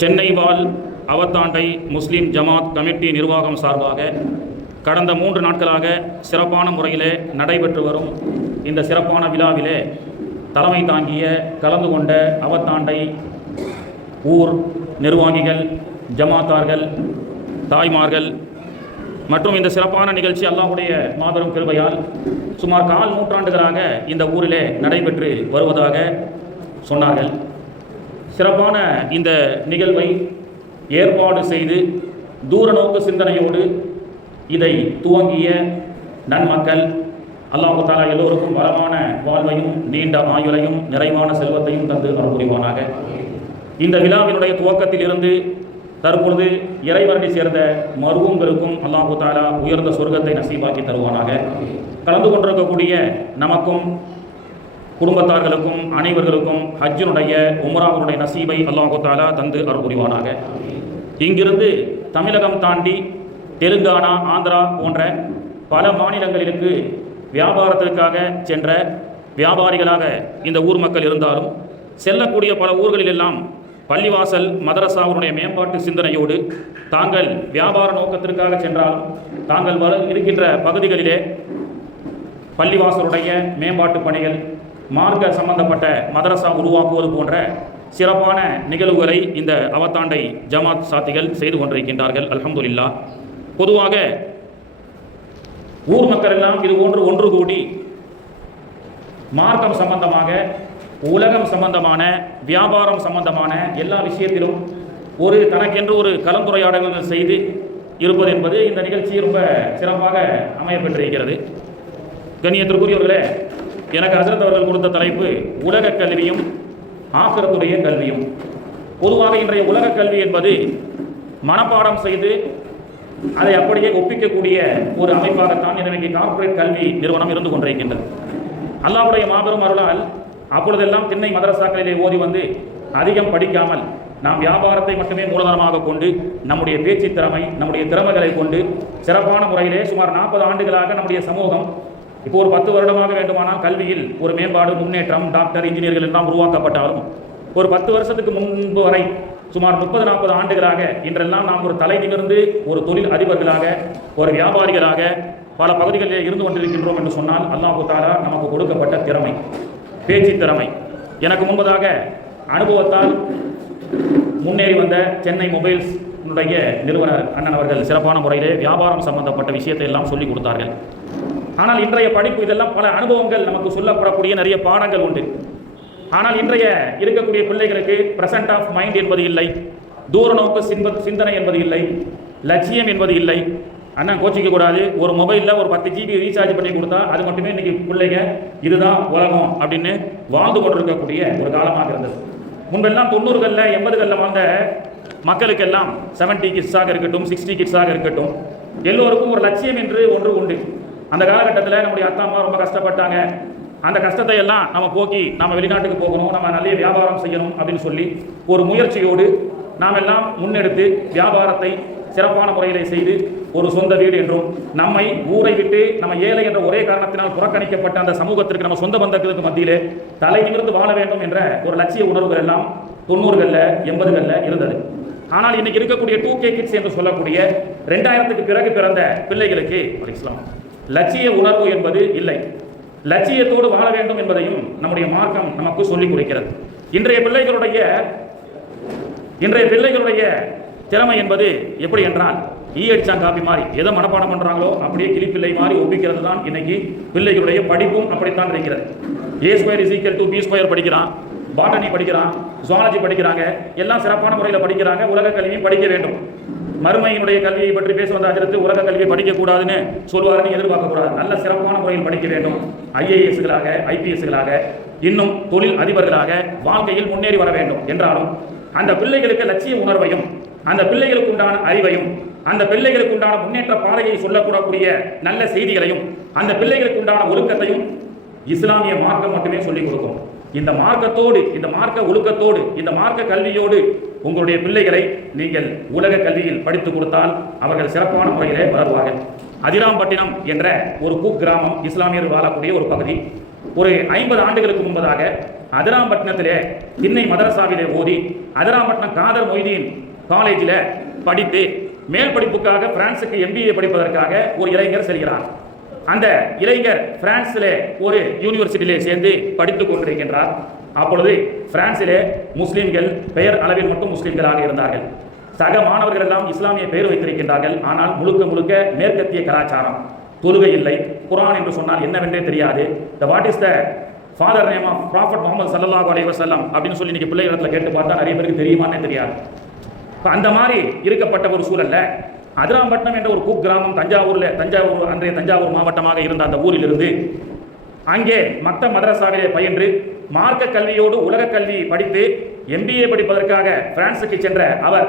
சென்னை வாழ் அவத்தாண்டை முஸ்லீம் ஜமாத் கமிட்டி நிர்வாகம் சார்பாக கடந்த 3 நாட்களாக சிறப்பான முறையிலே நடைபெற்று வரும் இந்த சிறப்பான விழாவிலே தலைமை தாங்கிய கலந்து கொண்ட அவத்தாண்டை ஊர் நிர்வாகிகள், ஜமாத்தார்கள், தாய்மார்கள் மற்றும் இந்த சிறப்பான நிகழ்ச்சி அல்லாஹ்வுடைய மாபெரும் கிருபையால் சுமார் 4 நூற்றாண்டுகளாக இந்த ஊரிலே நடைபெற்று வருவதாக சொன்னார்கள். சிறப்பான இந்த நிகழ்வை ஏற்பாடு செய்து தூரநோக்கு சிந்தனையோடு இதை துவங்கிய நன்மக்கள் அல்லாஹ் தஆலா எல்லோருக்கும் வளமான வாழ்வையும் நீண்ட ஆயுளையும் நிறைவான செல்வத்தையும் தந்து அருள் புரிவானாக. இந்த விழாவினுடைய துவக்கத்தில் இருந்து தற்பொழுது இறைவரடி சேர்ந்த மருவங்களுக்கும் அல்லாஹ் தஆலா உயர்ந்த சொர்க்கத்தை நசீபாக்கி தருவானாக. கலந்து கொண்டிருக்கக்கூடிய நமக்கும் குடும்பத்தார்களுக்கும் அனைவர்களுக்கும் ஹஜ்ஜினுடைய உம்ராவுடைய நசீபை அல்லாஹ் தஆலா தந்து அருள் புரிவானாக. இங்கிருந்து தமிழகம் தாண்டி தெலுங்கானா, ஆந்திரா போன்ற பல மாநிலங்களிற்கு வியாபாரத்திற்காக சென்ற வியாபாரிகளாக இந்த ஊர் மக்கள் இருந்தாலும் செல்லக்கூடிய பல ஊர்களிலெல்லாம் பள்ளிவாசல் மதரசாவுடைய மேம்பாட்டு சிந்தனையோடு தாங்கள் வியாபார நோக்கத்திற்காக சென்றாலும் தாங்கள் இருக்கின்ற பகுதிகளிலே பள்ளிவாசலுடைய மேம்பாட்டு பணிகள், மார்க்க சம்பந்தப்பட்ட மதரசா உருவாக்குவது போன்ற சிறப்பான நிகழ்வுகளை இந்த அவத்தாண்டை ஜமாத் சாத்திகள் செய்து கொண்டிருக்கின்றார்கள். அல்ஹம்துலில்லாஹ். பொதுவாக ஊர் மக்கள் எல்லாம் இது போன்று ஒன்று கூடி மார்க்கம் சம்பந்தமாக, உலகம் சம்பந்தமான, வியாபாரம் சம்பந்தமான எல்லா விஷயத்திலும் ஒரு தனக்கென்று ஒரு கலந்துரையாடல்கள் செய்து இருப்பது என்பது இந்த நிகழ்ச்சி ரொம்ப சிறப்பாக அமையப்பெற்றிருக்கிறது. கண்ணியத்திற்குரியவர்களே, எனக்கு ஹஜ்ரத் அவர்கள் கொடுத்த தலைப்பு உலக கல்வியும் ஆখিরাத்துடைய கல்வியும். பொதுவாக இன்றைய உலக கல்வி என்பது மனப்பாடம் செய்து அதை அப்படியே ஒப்பிக்கக்கூடிய ஒரு அமைப்பாகத்தான் இன்றைக்கு கார்ப்பரேட் கல்வி நிறுவனம் இருந்து கொண்டிருக்கின்றது. அல்லாஹ்வுடைய மாபெரும் அருளால் அப்பொழுதெல்லாம் திண்ணை மதரசாக்களிலே ஓதி வந்து அதிகம் படிக்காமல் நாம் வியாபாரத்தை மட்டுமே மூலதனமாக கொண்டு நம்முடைய பேச்சு திறமை, நம்முடைய திறமைகளை கொண்டு சிறப்பான முறையிலே சுமார் 40 ஆண்டுகளாக நம்முடைய சமூகம் இப்போ ஒரு 10 வருடமாக வேண்டுமானால் கல்வியில் ஒரு மேம்பாடு, முன்னேற்றம், டாக்டர், இன்ஜினியர்கள் எல்லாம் உருவாக்கப்பட்டாலும் ஒரு 10 வருஷத்துக்கு முன்பு வரை சுமார் 30-40 ஆண்டுகளாக இன்றெல்லாம் நாம் ஒரு தலை நிமிர்ந்து ஒரு தொழில் அதிபர்களாக, ஒரு வியாபாரிகளாக பல பகுதிகளில் இருந்து கொண்டிருக்கின்றோம் என்று சொன்னால் அல்லாஹ் தஆலா நமக்கு கொடுக்கப்பட்ட திறமை, பேச்சு திறமை. எனக்கு முன்பதாக அனுபவத்தால் முன்னேறி வந்த சென்னை மொபைல்ஸ் நிறுவனர் அண்ணன் அவர்கள் சிறப்பான முறையிலே வியாபாரம் சம்பந்தப்பட்ட விஷயத்தை எல்லாம் சொல்லிக் கொடுத்தார்கள். ஆனால் இன்றைய படிப்பு இதெல்லாம் பல அனுபவங்கள் நமக்கு சொல்லப்படக்கூடிய நிறைய பாடங்கள் உண்டு. ஆனால் இன்றைய இருக்கக்கூடிய பிள்ளைகளுக்கு பிரசன்ட் ஆஃப் மைண்ட் என்பது இல்லை, தூரநோக்கு சிந்தனை என்பது இல்லை, லட்சியம் என்பது இல்லை. அண்ணன் கோச்சிக்க கூடாது, ஒரு மொபைலில் ஒரு 10 GB ரீசார்ஜ் பண்ணி கொடுத்தா அது மட்டுமே இன்னைக்கு பிள்ளைங்க இதுதான் உலகம் அப்படின்னு வாழ்ந்து கொண்டிருக்கக்கூடிய ஒரு காலமாக இருந்தது. முன்பெல்லாம் 90களில் 80களில் வாழ்ந்த மக்களுக்கெல்லாம் 70 கிட்ஸாக இருக்கட்டும், 60 கிட்ஸாக இருக்கட்டும், எல்லோருக்கும் ஒரு லட்சியம் என்று ஒன்று உண்டு. அந்த காலகட்டத்தில் நம்முடைய அத்தா அம்மா ரொம்ப கஷ்டப்பட்டாங்க. அந்த கஷ்டத்தை எல்லாம் நம்ம போக்கி நம்ம வெளிநாட்டுக்கு போகணும், நம்ம நல்ல வியாபாரம் செய்யணும் அப்படின்னு சொல்லி ஒரு முயற்சியோடு நாம் எல்லாம் முன்னெடுத்து வியாபாரத்தை சிறப்பான முறையிலே செய்து ஒரு சொந்த வீடு என்றும் நம்மை ஊரை விட்டு நம்ம ஏழை என்ற ஒரே காரணத்தினால் புறக்கணிக்கப்பட்ட அந்த சமூகத்திற்கு நம்ம சொந்த பந்தங்களுக்கு மத்தியிலே தலை நிமிர்ந்து வாழ வேண்டும் என்ற ஒரு லட்சிய உணர்வுகள் எல்லாம் 90களில் 80களில் இருந்தது. ஆனால் இன்னைக்கு இருக்கக்கூடிய 2K கிட்ஸ் என்று சொல்லக்கூடிய 2000க்கு பிறகு பிறந்த பிள்ளைகளுக்கு லட்சிய உணர்வு என்பது இல்லை. லட்சியத்தோடு வாழ வேண்டும் என்பதையும் நம்முடைய மார்க்கம் நமக்கு சொல்லிக் கொடுக்கிறது. இன்றைய பிள்ளைகளுடைய திறமை என்பது எப்படி என்றால் எக்ஸாம் காப்பி மாதிரி எதை மனப்பாடம் பண்றாங்களோ அப்படியே கிளிப்பிள்ளை மாதிரி ஒப்பிக்கிறது தான் இன்னைக்கு பிள்ளைகளுடைய படிப்பும் அப்படித்தான் இருக்கிறது. A² = B² படிக்கிறான், பாட்டனி படிக்கிறான், ஜுவாலஜி படிக்கிறாங்க, எல்லாம் சிறப்பான முறையில் படிக்கிறாங்க. உலக கல்வியும் படிக்க வேண்டும். மறுமையினுடைய கல்வியை பற்றி பேச வந்த ஹஜ்ரத் உலக கல்வியை படிக்கக்கூடாதுன்னு சொல்வாருன்னு எதிர்பார்க்கக்கூடாது. நல்ல சிறப்பான முறையில் படிக்க வேண்டும். IASகளாக, IPSகளாக, இன்னும் தொழில் அதிபர்களாக வாழ்க்கையில் முன்னேறி வர வேண்டும். என்றாலும் அந்த பிள்ளைகளுக்கு லட்சிய உணர்வையும், அந்த பிள்ளைகளுக்கு உண்டான அறிவையும், அந்த பிள்ளைகளுக்கு உண்டான முன்னேற்ற பாதையை சொல்லக்கூடக்கூடிய நல்ல செய்திகளையும், அந்த பிள்ளைகளுக்கு உண்டான ஒழுக்கத்தையும் இஸ்லாமிய மார்க்கம் மட்டுமே சொல்லிக் கொடுக்கும். இந்த மார்க்கத்தோடு, இந்த மார்க்க ஒழுக்கத்தோடு, இந்த மார்க்க கல்வியோடு உங்களுடைய பிள்ளைகளை நீங்கள் உலக கல்வியில் படித்துக் கொடுத்தால் அவர்கள் சிறப்பான முறையிலே வளருவார்கள். அதிராம்பட்டினம் என்ற ஒரு குக்கிராமம், இஸ்லாமியர் வாழக்கூடிய ஒரு பகுதி. ஒரு 50 ஆண்டுகளுக்கு முன்பதாக அதிராம்பட்டினத்திலே திண்ணை மதரசாவிலே ஓதி அதிராம்பட்டினம் காதர் மொய்தீன் காலேஜில் படித்து மேல் படிப்புக்காக பிரான்சுக்கு MBA படிப்பதற்காக ஒரு இளைஞர் செல்கிறார். அந்த இளைஞர் பிரான்சிலே ஒரு யூனிவர்சிட்டியிலே சேர்ந்து படித்துக் கொண்டிருக்கின்றார். அப்பொழுது பிரான்சிலே முஸ்லிம்கள் பெயர் அளவில் மட்டும் முஸ்லிம்களாக இருந்தார்கள். சக மாணவர்கள் எல்லாம் இஸ்லாமிய பெயர் வைத்திருக்கின்றார்கள். ஆனால் முழுக்க முழுக்க மேற்கத்திய கலாச்சாரம், தொழுகை இல்லை, குர்ஆன் என்று சொன்னால் என்னவென்றே தெரியாது. What is the father name of prophet Muhammad ஸல்லல்லாஹு அலைஹி வஸல்லம் அப்படின்னு சொல்லி இன்னைக்கு பிள்ளைகளிடத்தில் கேட்டு பார்த்தா நிறைய பேருக்கு தெரியுமானே தெரியாது. இப்போ அந்த மாதிரி இருக்கப்பட்ட ஒரு சூழல்ல அதிராம்பட்டினம் என்ற ஒரு குக்கிராமம் தஞ்சாவூர் அன்றைய தஞ்சாவூர் மாவட்டமாக இருந்த அந்த ஊரிலிருந்து அங்கே மத்த மதரசாவிலே பயின்று மார்க்க கல்வியோடு உலக கல்வி படித்து MBA படிப்பதற்காக பிரான்சுக்கு சென்ற அவர்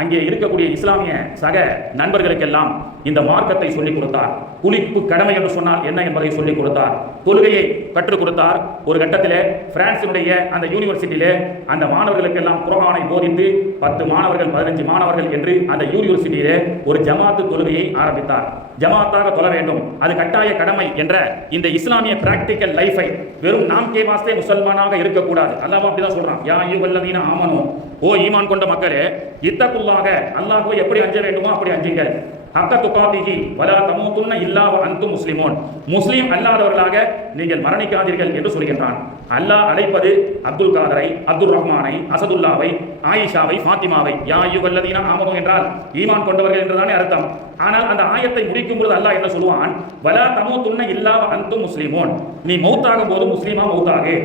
அங்கே இருக்கக்கூடிய இஸ்லாமிய சக நண்பர்களுக்கெல்லாம் இந்த மார்க்கத்தை சொல்லிக் கொடுத்தார். குளிப்பு கடமை என்று சொன்னால் என்ன என்பதை சொல்லிக் கொடுத்தார். தொழுகையை கற்றுக் கொடுத்தார். ஒரு கட்டத்திலே பிரான்சினுடைய அந்த யூனிவர்சிட்டியிலே அந்த மாணவர்களுக்கெல்லாம் குர்ஆனை போதித்து 10 மாணவர்கள் 15 மாணவர்கள் என்று அந்த யூனிவர்சிட்டியிலே ஒரு ஜமாத்து தொழுகையை ஆரம்பித்தார். ஜமாத்தாக தொழ வேண்டும், அது கட்டாய கடமை என்ற இந்த இஸ்லாமிய பிராக்டிக்கல் லைஃபை வெறும் நாம் கே வாஸ்தே முசல்மானாக இருக்கக்கூடாது. அல்லாஹ் அப்படிதான் சொல்றான், யா அய்யுஹல்லதீன ஆமனூ, ஓ ஈமான் கொண்ட மக்களே, இத்தகுல்லாஹ, அல்லாஹ்வை எப்படி அஞ்ச வேண்டுமோ அப்படி அஞ்சுங்கள், ஹக்க துகாத்திஹி வலா தமூதுன்ன இல்லா வ அன்தும் முஸ்லிமூன், முஸ்லிம் அல்லாதவர்களாக நீங்கள் மரணிக்காதீர்கள் என்று சொல்கின்றான். அல்லாஹ் அழைப்பது அப்துல் காதரை, அப்துல் ரஹ்மானை, அசதுல்லாவை, ஆயிஷாவை, ஃபாத்திமாவை. யா அய்யுஹல்லதீன ஆமனூ என்றால் ஈமான் கொண்டவர்கள் என்றுதானே அர்த்தம். ஆனால் அந்த ஆயத்தை முடிக்கும் பொழுது அல்லாஹ் என்ன சொல்லுவான், வலா தமூதுன்ன இல்லா வ அன்தும் முஸ்லிமூன், நீ மௌத்தாகும் போது முஸ்லிமா மௌத்தாகு.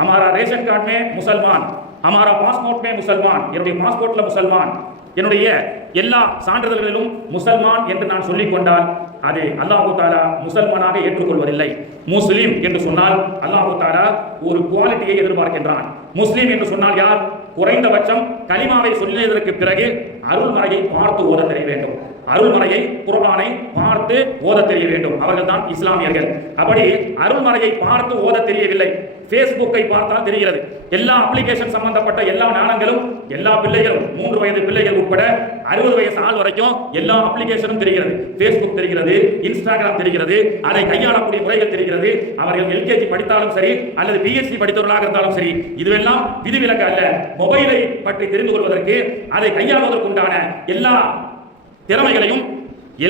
हमारा रेशन कार्ड में मुसलमान, हमारा पासपोर्ट में मुसलमान, என்னுடைய பாஸ்போர்ட்ல முசல்மான், என்னுடைய எல்லா சான்றிதழ்களிலும் முசல்மான் என்று நான் சொல்லிக் கொண்டால் அது அல்லாஹ் தஆலா முசல்மானாக ஏற்றுக்கொள்வதில்லை. முஸ்லிம் என்று சொன்னால் அல்லாஹ் தஆலா ஒரு குவாலிட்டியை எதிர்பார்க்கின்றான். முஸ்லிம் என்று சொன்னால் யார்? குறைந்தபட்சம் கலிமாவை சொல்லியதற்கு பிறகு அருள்மறையை பார்த்து ஓத தெரிய வேண்டும். அருள்மறையை குர்ஆனை பார்த்து ஓத தெரிய வேண்டும். அவர்கள் தான் இஸ்லாமியர்கள். அப்படி அருள்மறையை பார்த்து ஓத தெரியவில்லை, ஃபேஸ்புக்கை பார்த்தால் தெரிகிறது. எல்லா அப்ளிகேஷன் சம்பந்தப்பட்ட எல்லா ஞானங்களும் எல்லா பிள்ளைகளும் 3 வயது பிள்ளைகள் உட்பட 60 வயசு ஆள் வரைக்கும் எல்லா அப்ளிகேஷனும் தெரிகிறது. ஃபேஸ்புக் தெரிகிறது, இன்ஸ்டாகிராம் தெரிகிறது, அதை கையாளக்கூடிய முறைகள் தெரிகிறது. அவர்கள் LKG படித்தாலும் சரி அல்லது PhD படித்தவர்களாக இருந்தாலும் சரி, இதுவெல்லாம் விதிவிலக்கு அல்ல. மொபைலை பற்றி தெரிந்து கொள்வதற்கு, அதை கையாளுவதற்குண்டான எல்லா திறமைகளையும்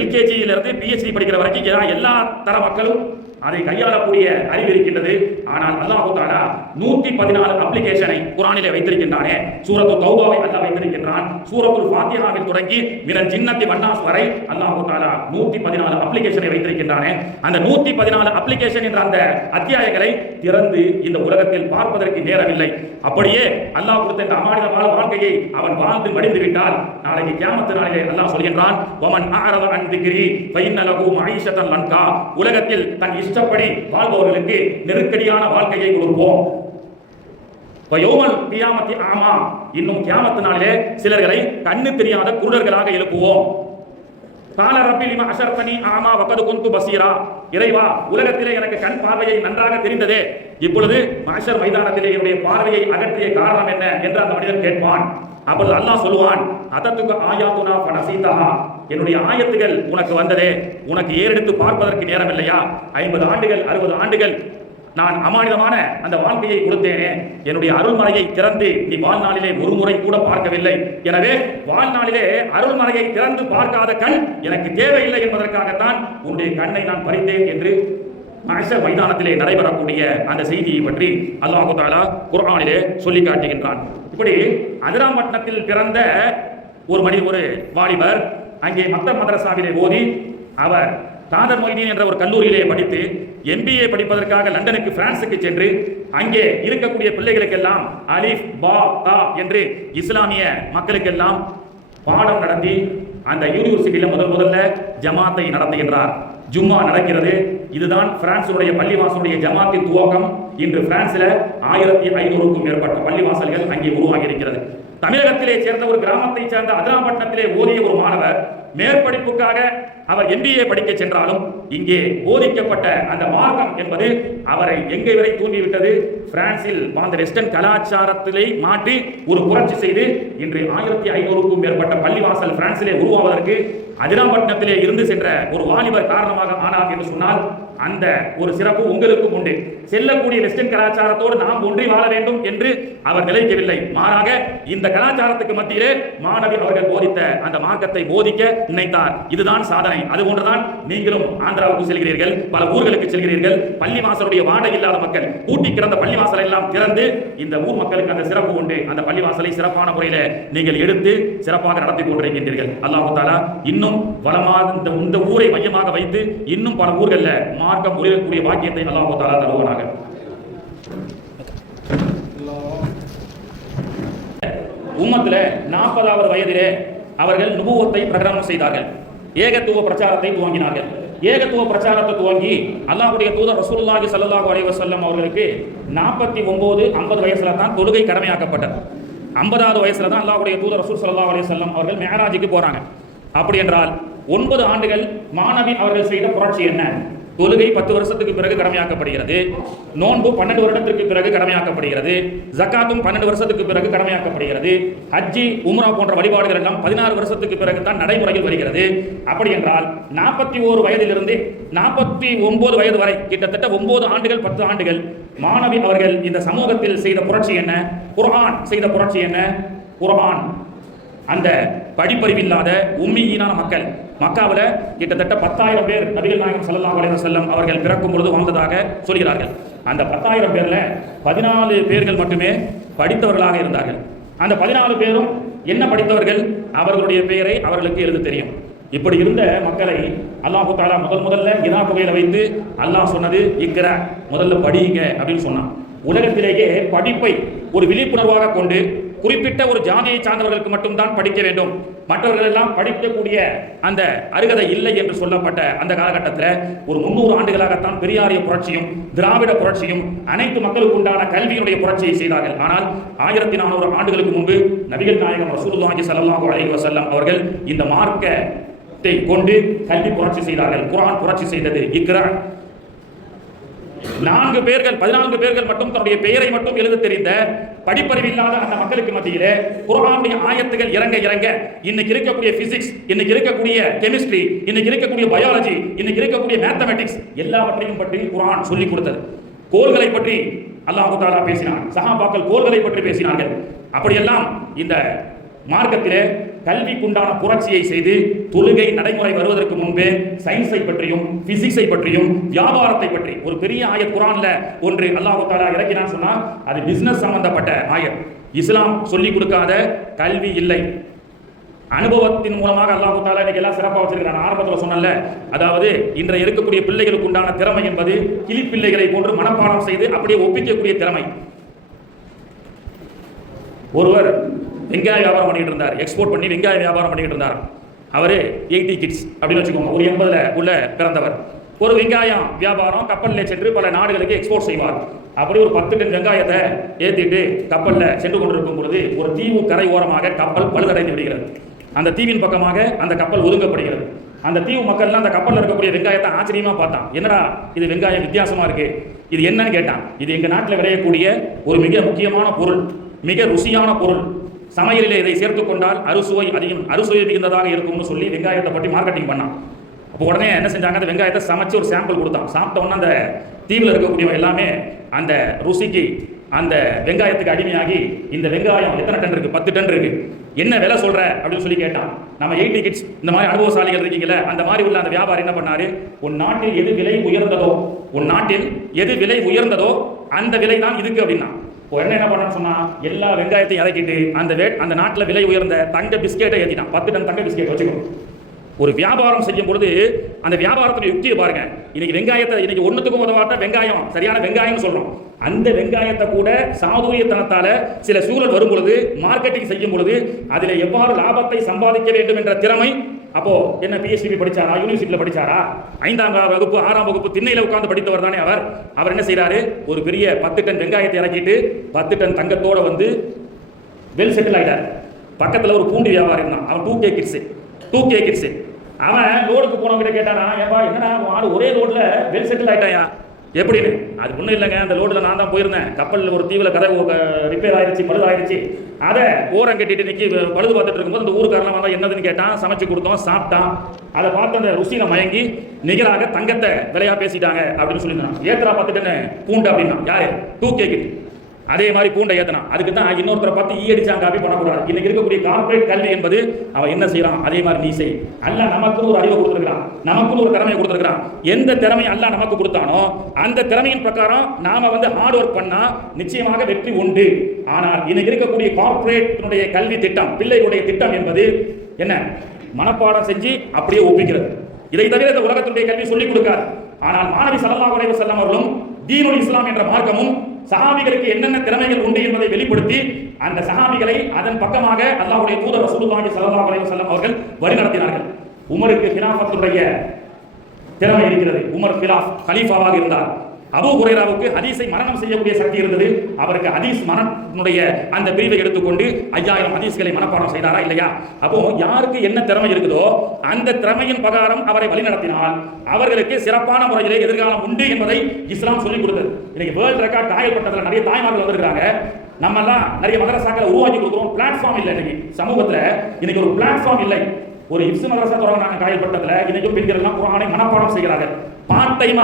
LKGயிலிருந்து PhD படிக்கிற வரைக்கும் எல்லா தர மக்களும் அதை கையாளக்கூடிய அறிவு இருக்கின்றது. ஆனால் அல்லாஹ் தஆலா 114 அப்ளிகேஷனை குர்ஆனிலே வைத்திருக்கின்றானே. சூரத்து தௌபாவை அல்லாஹ் வைத்திருக்கின்றான். சூரத்துல் ஃபாத்திஹாவில் தொடங்கி மினல் ஜின்னத்தி வன்னாஸ் வரை அல்லாஹ் தஆலா 114 அப்ளிகேஷனை வைத்திருக்கின்றானே. அந்த 114 அப்ளிகேஷன் என்ற அந்த அத்தியாயங்களை திறந்து இந்த உலகத்தில் பார்ப்பதற்கு நேரமில்லை. அப்படியே அல்லாஹ் கொடுத்த இந்த அமானித வாழ்க்கையை அவன் வாழ்ந்து மடிந்து விட்டால் நாளைக்கு கியாமத் நாளிலே அல்லாஹ் சொல்கின்றான், வமன் அஅரத அன் திக்ரி ஃபஇன்ன லஹு மஈஷத்தன் லன்கா, உலகத்தில் தன் இஷ்டப்படி வாழ்பவர்களுக்கு நெருக்கடியான வாழ்க்கையை கொடுப்போம். வயோமல் கியாமத்தி ஆமா, இன்னும் கியாமத் நாளிலே சிலர்களை கண்ணு தெரியாத குருடர்களாக எழுப்புவோம். கால ரப்பி லிமா அஷர்தனி ஆமா வகது குன்து பஸீரா, இறைவா உலகத்திலே எனக்கு கண் பார்வையை நன்றாக தெரிந்ததே, இப்பொழுது மஹ்ஷர் மைதானத்திலே என்னுடைய பார்வையை அகற்றிய காரணம் என்ன என்று அந்த மனிதன் கேட்பான். அப்பொழுது அல்லாஹ் சொல்லுவான், அதத்துக்கு ஆயாத்துனா ஃபனசீதஹா, என்னுடைய ஆயத்துகள் உனக்கு வந்ததே, உனக்கு ஏறெடுத்து பார்ப்பதற்கு நேரம் இல்லையா? 50 ஆண்டுகள் 60 ஆண்டுகள் நான் அமானிதமான அந்த வாழ்க்கையை கொடுத்தேனே, என்னுடைய அருள்மறையை திறந்து நீ வாழ்நாளிலே ஒரு முறை கூட பார்க்கவில்லை. எனவே வாழ்நாளிலே அருள்மறையை திறந்து பார்க்காத கண் எனக்கு தேவையில்லை என்பதற்காகத்தான் உன்னுடைய கண்ணை நான் பறித்தேன் என்று மஹ்ஷர் மைதானத்திலே நடைபெறக்கூடிய அந்த செய்தியை பற்றி அல்லாஹ் தஆலா குர்ஆனிலே சொல்லி காட்டுகின்றான். இப்படி அதிராம்பட்டினத்தில் பிறந்த ஒரு வாலிபர் அங்கே மக்தப் மதரசாவிலே ஓதி அவர் காதர் மொய்தீன் என்ற ஒரு கல்லூரியிலே படித்து MBA படிப்பதற்காக லண்டனுக்கு பிரான்சுக்கு சென்று அங்கே இருக்கக்கூடிய பிள்ளைகளுக்கெல்லாம் அலிஃப் பா தா என்று இஸ்லாமிய மக்களுக்கெல்லாம் பாடம் நடத்தி அந்த யூனிவர்சிட்டியில முதல்ல ஜமாத்தை நடத்துகின்றார். ஜும்மா நடக்கிறது. இதுதான் பிரான்சுடைய பள்ளிவாசலுடைய ஜமாத்தின் துவக்கம். இன்று பிரான்சில் 1500க்கும் மேற்பட்ட பள்ளிவாசல்கள் அங்கே உருவாகி இருக்கிறது. தமிழகத்திலே சேர்ந்த ஒரு கிராமத்தை சேர்ந்த அதிராம்பட்டினத்திலே ஓதிய ஒரு மாணவர் மேற்படிப்புக்காக அவர் MBA படிக்க சென்றாலும் இங்கே போதிக்கப்பட்ட அந்த மார்க்கம் என்பது அவரை எங்கே வரை தூண்டிவிட்டது? பிரான்சில் வாழ்ந்த வெஸ்டர்ன் கலாச்சாரத்திலே மாற்றி ஒரு புரட்சி செய்து இன்று 1500க்கும் மேற்பட்ட பள்ளிவாசல் பிரான்சிலே உருவாவதற்கு அதிராம்பட்டினத்திலே இருந்து சென்ற ஒரு வாலிபர் காரணமாக ஆனார் என்று சொன்னால் அந்த ஒரு சிறப்பு உங்களுக்கும் உண்டு. செல்லக்கூடிய வெஸ்டர்ன் கலாச்சாரத்தோடு நாம் ஒன்றி வாழ வேண்டும் என்று அவர் நினைக்கவில்லை. மாறாக இந்த கலாச்சாரத்துக்கு மத்தியிலே மாணவி அவர்கள் போதித்த அந்த மார்க்கத்தை போதிக்க நினைத்தார். இதுதான் சாதனை. அதுபோன்றுதான் நீங்களும் ஆந்திராவுக்கு செல்கிறீர்கள், பல ஊர்களுக்கு செல்கிறீர்கள். பள்ளிவாசலுடைய வாடகை இல்லாத மக்கள் கூட்டி கிடந்த பள்ளிவாசலை எல்லாம் திறந்து இந்த ஊர் மக்களுக்கு அந்த சிறப்பு உண்டு. அந்த பள்ளிவாசலை சிறப்பான முறையில் நீங்கள் எடுத்து சிறப்பாக நடத்தி கொண்டிருக்கின்றீர்கள். அல்லாஹ் தஆலா இன்னும் வளமாக இந்த ஊரை மையமாக வைத்து இன்னும் பல ஊர்களில் மார்க்கம் ஒளிரக்கூடிய பாக்கியத்தை அல்லாஹ் தஆலா தருவானாக. உம்மத்துல 40வது வயதிலே அவர்கள் நுபுவத்தை பிரகடனம் செய்தார்கள். ஏகத்துவ பிரச்சாரத்தை துவங்கினார்கள். ஏகத்துவ பிரச்சாரத்தை துவங்கி அல்லாஹ்வுடைய தூதர் ரசூலுல்லாஹி ஸல்லல்லாஹு அலைஹி வஸல்லம் அவர்களுக்கு 49 50 வயசுல தான் தொழுகை கடமையாக்கப்பட்டது. 50வது வயசுல தான் அல்லாஹ்வுடைய தூதர் ரசூல் ஸல்லல்லாஹு அலைஹி வஸல்லம் அவர்கள் மிஅராஜுக்கு போறாங்க. அப்படி என்றால் 9 ஆண்டுகள் மாணவி அவர்கள் செய்த புரட்சி என்ன? தொழுகை 10 வருஷத்துக்கு பிறகு கடமையாக்கப்படுகிறது. நோன்பு 12 வருடத்திற்கு பிறகு கடமையாக்கப்படுகிறது. ஜக்காத்தும் 12 வருஷத்துக்கு பிறகு கடமையாக்கப்படுகிறது. ஹஜ்ஜி உம்ரா போன்ற வழிபாடுகள் எல்லாம் 16 வருஷத்துக்கு பிறகு தான் நடைமுறையில் வருகிறது. அப்படி என்றால் 41 வயதிலிருந்து 49 வயது வரை கிட்டத்தட்ட 9 ஆண்டுகள் 10 ஆண்டுகள் மாணவி அவர்கள் இந்த சமூகத்தில் செய்த புரட்சி என்ன? குர்ஆன் செய்த புரட்சி என்ன? குர்ஆன் அந்த படிப்பறிவில்லாத உம்மியீனான மக்கள் மக்காவில் கிட்டத்தட்ட 10,000 பேர் நபிகள் நாயகம் ஸல்லல்லாஹு அலைஹி வஸல்லம் அவர்கள் பிறக்கும் பொழுது வாழ்ந்ததாக சொல்கிறார்கள். அந்த 10,000 பேர்ல 14 பேர்கள் மட்டுமே படித்தவர்களாக இருந்தார்கள். அந்த 14 பேரும் என்ன படித்தவர்கள்? அவர்களுடைய பெயரை அவர்களுக்கு எழுத தெரியும். இப்படி இருந்த மக்களை அல்லாஹ் தஆலா முதல்ல இனா குகையில வைத்து அல்லாஹ் சொன்னது இக்ரா, முதல்ல படிங்க அப்படின்னு சொன்னான். உலகத்திலேயே படிப்பை ஒரு விழிப்புணர்வாக கொண்டு குறிப்பிட்ட ஒரு ஜாதியை சார்ந்தவர்களுக்கு மட்டும்தான் படிக்க வேண்டும், மற்றவர்கள் எல்லாம் படிக்கக்கூடிய அந்த அருகதை இல்லை என்று சொல்லப்பட்ட அந்த காலகட்டத்தில் ஒரு 300 ஆண்டுகளாகத்தான் பெரியாரிய புரட்சியும் திராவிட புரட்சியும் அனைத்து மக்களுக்கு உண்டான கல்வியினுடைய புரட்சியை செய்தார்கள். ஆனால் 1400 ஆண்டுகளுக்கு முன்பு நபிகள் நாயகம் ரசூலுல்லாஹி ஸல்லல்லாஹு அலைஹி வஸல்லம் அவர்கள் இந்த மார்க்கத்தை கொண்டு கல்வி புரட்சி செய்தார்கள். குர்ஆன் புரட்சி செய்தது. இக்ரா 14 பேர்கள் மட்டும் தன்னுடைய பெயரை மட்டும் எழுத தெரிந்த படிப்பறிவில்லாத அந்த மக்களுக்கு மத்தியிலே குர்ஆனுடைய ஆயத்துகள் இறங்க இறங்க இன்னைக்கு இருக்கக்கூடிய பிசிக்ஸ், இன்னைக்கு இருக்கக்கூடிய கெமிஸ்ட்ரி, இன்னைக்கு இருக்கக்கூடிய பயாலஜி, இன்னைக்கு இருக்கக்கூடிய மேத்தமெட்டிக்ஸ் எல்லாவற்றையும் பற்றி குர்ஆன் சொல்லிக் கொடுத்தது. கோள்களை பற்றி அல்லாஹ் தஆலா பேசினார். சஹாபாக்கள் கோள்களை பற்றி பேசினார்கள். அப்படியெல்லாம் இந்த மார்க்கத்திலே கல்விக்குண்டான புரட்சியை செய்து தொழுகை நடைமுறை வருவதற்கு முன்பே சயின்ஸை பற்றியும் பிசிக்ஸை பற்றியும் வியாபாரத்தை பற்றி ஒரு பெரிய ஆயத் குர்ஆன்ல ஒன்று அல்லாஹ் தஆலா இறக்கினான்னு சொன்னா அது பிசினஸ் சம்பந்தப்பட்ட ஆயத். இஸ்லாம் சொல்லிக் கொடுக்காத கல்வி இல்லை. அனுபவத்தின் மூலமாக அல்லாஹ் தஆலா இன்னைக்கு எல்லாம் சிறப்பாக வச்சிருக்கிறான். ஆரம்பத்தில் சொன்னல, அதாவது இன்றைய இருக்கக்கூடிய பிள்ளைகளுக்கு உண்டான திறமை என்பது கிளிப்பிள்ளைகளை போன்று மனப்பாடம் செய்து அப்படியே ஒப்பிக்கக்கூடிய திறமை. ஒருவர் வெங்காய வியாபாரம் பண்ணிட்டு இருந்தார். எக்ஸ்போர்ட் பண்ணி வெங்காய வியாபாரம் பண்ணிட்டு இருந்தார். அவர் 80 கிட்ஸ் அப்படின்னு வச்சுக்கோங்க, ஒரு 80ல உள்ள பிறந்தவர். ஒரு வெங்காயம் வியாபாரம் கப்பலில் சென்று பல நாடுகளுக்கு எக்ஸ்போர்ட் செய்வார். அப்படி ஒரு 10 டன் வெங்காயத்தை ஏற்றிட்டு கப்பலில் சென்று கொண்டிருக்கும் பொழுது ஒரு தீவு கரை ஓரமாக கப்பல் பழுதடைந்து விடுகிறது. அந்த தீவின் பக்கமாக அந்த கப்பல் ஒதுங்கப்படுகிறது. அந்த தீவு மக்கள்லாம் அந்த கப்பலில் இருக்கக்கூடிய வெங்காயத்தை ஆச்சரியமாக பார்த்தான். என்னடா இது வெங்காயம் வித்தியாசமாக இருக்கு, இது என்னன்னு கேட்டான். இது எங்கள் நாட்டில் விளையக்கூடிய ஒரு மிக முக்கியமான பொருள், மிக ருசியான பொருள். சமையலில் இதை சேர்த்து கொண்டால் அறுசுவை மிகுந்ததாக இருக்கும்னு சொல்லி வெங்காயத்தை பற்றி மார்க்கெட்டிங் பண்ணான். அப்போ உடனே என்ன செஞ்சாங்க, அந்த வெங்காயத்தை சமைச்சு ஒரு சாம்பிள் கொடுத்தான். சாப்பிட்ட உடனே அந்த தீவில் இருக்கக்கூடியவங்க எல்லாமே அந்த ருசிக்கு அந்த வெங்காயத்துக்கு அடிமையாகி இந்த வெங்காயம் எத்தனை டன் இருக்கு? 10 டன் இருக்கு, என்ன விலை சொல்ற அப்படின்னு சொல்லி கேட்டான். நம்ம 80 கிட்ஸ் இந்த மாதிரி அனுபவசாலிகள் இருக்கீங்களே, அந்த மாதிரி உள்ள அந்த வியாபாரி என்ன பண்ணாரு, உன் நாட்டில் எது விலை உயர்ந்ததோ அந்த விலை தான் இதுக்கு அப்படின்னா என்ன பண்ணு சொன்னா எல்லா வெங்காயத்தையும் இறக்கிட்டு அந்த நாட்டில் விலை உயர்ந்த தங்க பிஸ்கெட்டை ஏற்றிட்டான். 10 டன் தங்க பிஸ்கெட் வச்சுக்கணும். ஒரு வியாபாரம் செய்யும் பொழுது அந்த வியாபாரத்துடைய யுக்தியை பாருங்க. இன்னைக்கு வெங்காயத்தை இன்னைக்கு ஒன்றுத்துக்கும் உதவாட்ட வெங்காயம் சரியான வெங்காயம்னு சொல்றோம். அந்த வெங்காயத்தை கூட சாதுரியத்தனத்தால சில சூழல் வரும் பொழுது மார்க்கெட்டிங் செய்யும் பொழுது அதில் எவ்வாறு லாபத்தை சம்பாதிக்க வேண்டும் என்ற திறமை. அப்போ என்ன PhD படிச்சாரா, யூனிவர்சிட்டியில் படிச்சாரா, 5ஆம் வகுப்பு 6ஆம் வகுப்பு திண்ணையில் உட்கார்ந்து படித்தவர் தானே அவர் என்ன செய்யறாரு, ஒரு பெரிய 10 டன் வெங்காயத்தை இறக்கிட்டு 10 டன் தங்கத்தோட வந்து வெல் செட்டில் ஆயிட்டார். பக்கத்தில் ஒரு பூண்டி வியாபாரி இருந்தான், அவன் 2K கிட்ஸ். அவன் லோடுக்கு போனவங்கிட்ட கேட்டானா, ஏப்பா என்னடா ஆடு ஒரே லோட்ல வெல் செட்டில் ஆயிட்டாயா, எப்படின்னு அது ஒன்றும் இல்லைங்க, அந்த லோடில் நான் தான் போயிருந்தேன், கப்பலில் ஒரு தீவில் கதை ரிப்பேர் ஆயிடுச்சு, பழுது ஆயிடுச்சு, அதை ஓரம் கட்டிட்டு நிற்கி பழுது பார்த்துட்டு இருக்கும்போது அந்த ஊருக்காரெல்லாம் வந்தால் என்னதுன்னு கேட்டான், சமைச்சு கொடுத்தோம், சாப்பிட்டான், அதை பார்த்து அந்த ருசியில் மயங்கி நிகராக தங்கத்தை விலையாக பேசிட்டாங்க அப்படின்னு சொல்லியிருந்தான். ஏத்தரா பார்த்துட்டு பூண்டு அப்படின்னா யாரு டூ கேக்கிட்டு அதே மாதிரி பூண்டை ஏத்தனா, அதுக்கு தான் இன்னொருத்தரை பார்த்து ஈயடிச்சாங்க காப்பி பண்ணக்கூடாது. இன்னைக்கு இருக்கக்கூடிய கார்பரேட் கல்வி என்பது அவன் என்ன செய்யறான் அதே மாதிரி நீ செய். அல்ல நமக்குன்னு ஒரு அறிவை கொடுத்துருக்கான், நமக்குன்னு ஒரு திறமையை கொடுத்துருக்கான். எந்த திறமை அல்ல நமக்கு கொடுத்தானோ அந்த திறமையின் பிரகாரம் நாம ஹார்ட் ஒர்க் பண்ணா நிச்சயமாக வெற்றி உண்டு. ஆனால் இன்னைக்கு இருக்கக்கூடிய கார்பரேட் கல்வி திட்டம், பிள்ளைகளுடைய திட்டம் என்பது என்ன, மனப்பாடம் செஞ்சு அப்படியே ஒப்பிக்கிறது. இதை தவிர இந்த உலகத்துடைய கல்வி சொல்லிக் கொடுக்காது. ஆனால் மாணவி ஸல்லல்லாஹு அலைஹி வஸல்லம் அவர்களும் தீனுல் இஸ்லாம் என்ற மார்க்கமும் சஹாபிகளுக்கு என்னென்ன திறமைகள் உண்டு என்பதை வெளிப்படுத்தி அந்த சஹாபிகளை அதன் பக்கமாக அல்லாஹ்வுடைய தூதர் ரசூலுல்லாஹி ஸல்லல்லாஹு அலைஹி வஸல்லம் அவர்கள் வழிநடத்தினார்கள். உமருக்கு கிலாஃபத்துடைய திறமை இருக்கிறது, உமர் கலீஃபாவாக இருந்தார். அபூ ஹுரைராவுக்கு ஹதீஸை மரணம் செய்யக்கூடிய சக்தி இருந்தது, அவருக்கு ஹதீஸ் மரணனுடைய அந்த பிரிவை எடுத்துக்கொண்டு 5000 ஹதீஸ்களை மனப்பாடம் செய்தாரா இல்லையா? அப்போ யாருக்கு என்ன திறமை இருக்குதோ அந்த திறமையின் பிரகாரம் அவரை வழிநடத்தினால் அவர்களுக்கு சிறப்பான முறையிலே எதிர்காலம் உண்டு என்பதை இஸ்லாம் சொல்லிக் கொடுத்தது. இன்னைக்கு வேர்ல்ட் ரெக்கார்ட் காயல் பட்டத்தில் நிறைய தாய்மார்கள் வந்திருக்காங்க. நம்ம எல்லாம் நிறைய மதரசாக்களை உருவாக்கி கொடுக்குறோம், பிளாட்ஃபார்ம் இல்லை. இன்னைக்கு சமூகத்தில் இன்னைக்கு ஒரு பிளாட்ஃபார்ம் இல்லை. ஒரு இப்சு மதரசா தொடங்கினாங்க காயல் பட்டத்தில். இன்னைக்கும் பெண்கள் எல்லாம் குர்ஆனை மனப்பாடம் செய்கிறார்கள். பார்ட் டைமா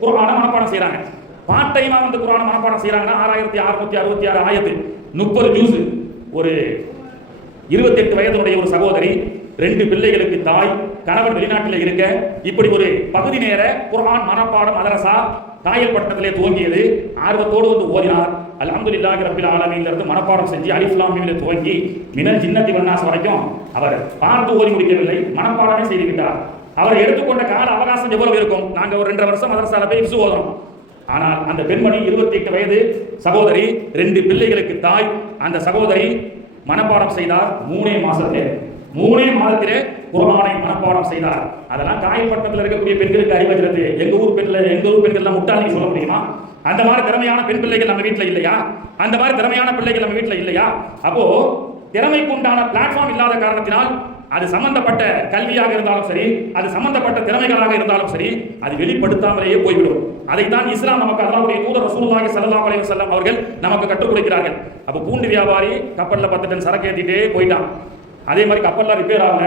குர்ஆனை மனப்பாடம் செய்றாங்க. பார்ட் டைமா குர்ஆனை மனப்பாடம் செய்றாங்கன்னா 6666 ஆயத்து 30 ஜூஸ். ஒரு 28 வயதுடைய ஒரு சகோதரி, 2 பிள்ளைகளுக்கு தாய், கணவன் வெளிநாட்டில் இருக்க, இப்படி ஒரு பகுதி நேர குர்ஆன் மனப்பாடம் மதரசா காயல் பட்டத்திலே துவங்கியது. ஆர்வத்தோடு ஓதினார். அல்ஹம்துலில்லாஹி ரப்பில் ஆலமீன்ல இருந்து மனப்பாடம் செஞ்சு அலிஃப் லாம் மீம்ல துவங்கி மினல் ஜின்னத்தி வன்னாஸ் வரைக்கும் அவர் பார்த்து ஓதி முடிக்கவில்லை, மனப்பாடமே செய்து விட்டார். அவர் எடுத்துக்கொண்ட கால அவகாசம் எவ்வளவு இருக்கும்? நாங்கள் ஒரு 2.5 வருஷம் மதரசால போய் இப்சு ஓதணும். ஆனால் அந்த பெண்மணி 28 வயது சகோதரி, 2 பிள்ளைகளுக்கு தாய். அந்த சகோதரி மனப்பாடம் செய்தார் 3 மாதத்திலே குர்ஆனை மனப்பாடம் செய்தார். அதெல்லாம் காயல் பட்டத்தில் இருக்கக்கூடிய பெண்களுக்கு அறிவஜ்ரது. எங்க ஊர் பெண்கள் முட்டாளி சொல்ல முடியுமா? அந்த மாதிரி திறமையான பெண் பிள்ளைகள் நம்ம வீட்டில் இல்லையா? அந்த மாதிரி திறமையான பிள்ளைகள் நம்ம வீட்டில் இல்லையா? அப்போ திறமைக்கு உண்டான பிளாட்ஃபார்ம் இல்லாத காரணத்தினால் அது சம்பந்தப்பட்ட கல்வியாக இருந்தாலும் சரி, அது சம்பந்தப்பட்ட திறமைகளாக இருந்தாலும் சரி, அது வெளிப்படுத்தாமலேயே போய்விடும். அதைத்தான் இஸ்லாம் நமக்கு அல்லாஹ்வுடைய தூதர் ரசூலுல்லாஹி ஸல்லல்லாஹு அலைஹி வஸல்லம் அவர்கள் நமக்கு கற்றுக் கொடுக்கிறார்கள். அப்போ பூண்டு வியாபாரி கப்பலில் 10 டன் சரக்கு ஏற்றிட்டே போயிட்டான். அதே மாதிரி கப்பலில் ரிப்பேர் ஆகல,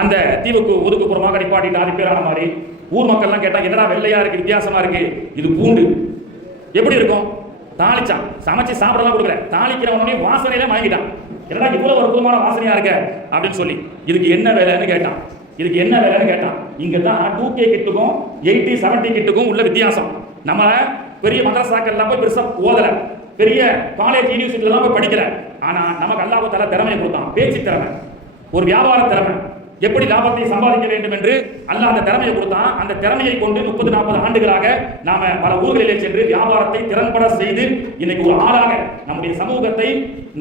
அந்த தீவுக்கு ஒதுக்குப்புறமாக நிப்பாட்டிட்டா ரிப்பேர் ஆன மாதிரி. ஊர் மக்கள்லாம் கேட்டா என்னடா வெள்ளையா இருக்கு, வித்தியாசமா இருக்கு, இது பூண்டு. எப்படி இருக்கும்? தாளிச்சான், சமைச்சு சாப்பிடலாம் கொடுக்கல, தாளிக்கிறவனே வாசனையில மயங்கிட்டான். என்னடா இவ்வளவு அற்புதமான வாசனையா இருக்க அப்படின்னு சொல்லி, இதுக்கு என்ன வேலைன்னு கேட்டான். இங்க தான் 2K கிட்டுக்கும் 80-70 கிட்டுக்கும் உள்ள வித்தியாசம். நம்ம பெரிய மதரசாக்கள்லாம் போய் பெருசா ஓதல, பெரிய காலேஜ் யூனிவர்சிட்டிலாம் போய் படிக்கல. ஆனா நமக்கு அல்லாஹ் தஆலா திறமையை கொடுத்தான், பேச்சு திறமை, ஒரு வியாபார திறமை, எப்படி லாபத்தை சம்பாதிக்க வேண்டும் என்று அல்லாஹ் அந்த திறமையை கொடுத்தான். அந்த திறமையை கொண்டு 30-40 ஆண்டுகளாக நாம பல ஊர்களிலே சென்று வியாபாரத்தை திறன்பட செய்து இன்னைக்கு ஒரு ஆளாக நம்முடைய சமூகத்தை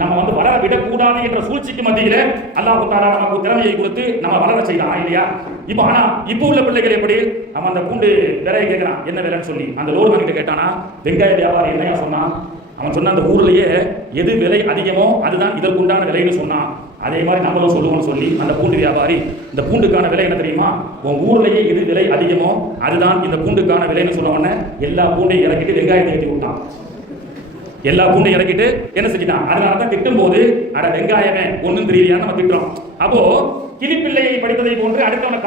நம்ம வளர விடக்கூடாது என்ற சூழ்ச்சிக்கு மத்தியில அல்லாஹ் தஆலா நமக்கு திறமையை கொடுத்து நம்ம வளர செய்யலாம் இல்லையா? இப்போ உள்ள பிள்ளைகள் எப்படி? அவன் அந்த பூண்டு விலையை கேட்கிறான், என்ன விலைன்னு சொல்லி. அந்த லோடு கிட்ட கேட்டானா, வெங்காய வியாபாரி என்னையா சொன்னான்? அவன் சொன்ன அந்த ஊர்லயே எது விலை அதிகமோ அதுதான் இதற்குண்டான விலைன்னு சொன்னான். அதே மாதிரி நம்மளும் சொல்லுவோம்னு சொல்லி அந்த பூண்டு வியாபாரி, இந்த பூண்டுக்கான விலை என்ன தெரியுமா? உன் ஊர்லயே எது விலை அதிகமோ அதுதான் இந்த பூண்டுக்கான விலைன்னு சொன்ன உடனே எல்லா பூண்டையும் இறக்கிட்டு வெங்காயத்தை ஏற்றி விட்டான். எல்லா பூண்டையும் இறக்கிட்டு என்ன செஞ்சிட்டான்? அதனால தான் திட்டும் போது அட வெங்காயமே ஒன்றும் தெரியலையான்னு நம்ம திட்டுறோம். அப்போ கிளிப்பிள்ளையை படித்ததை போன்று அடுத்தவனை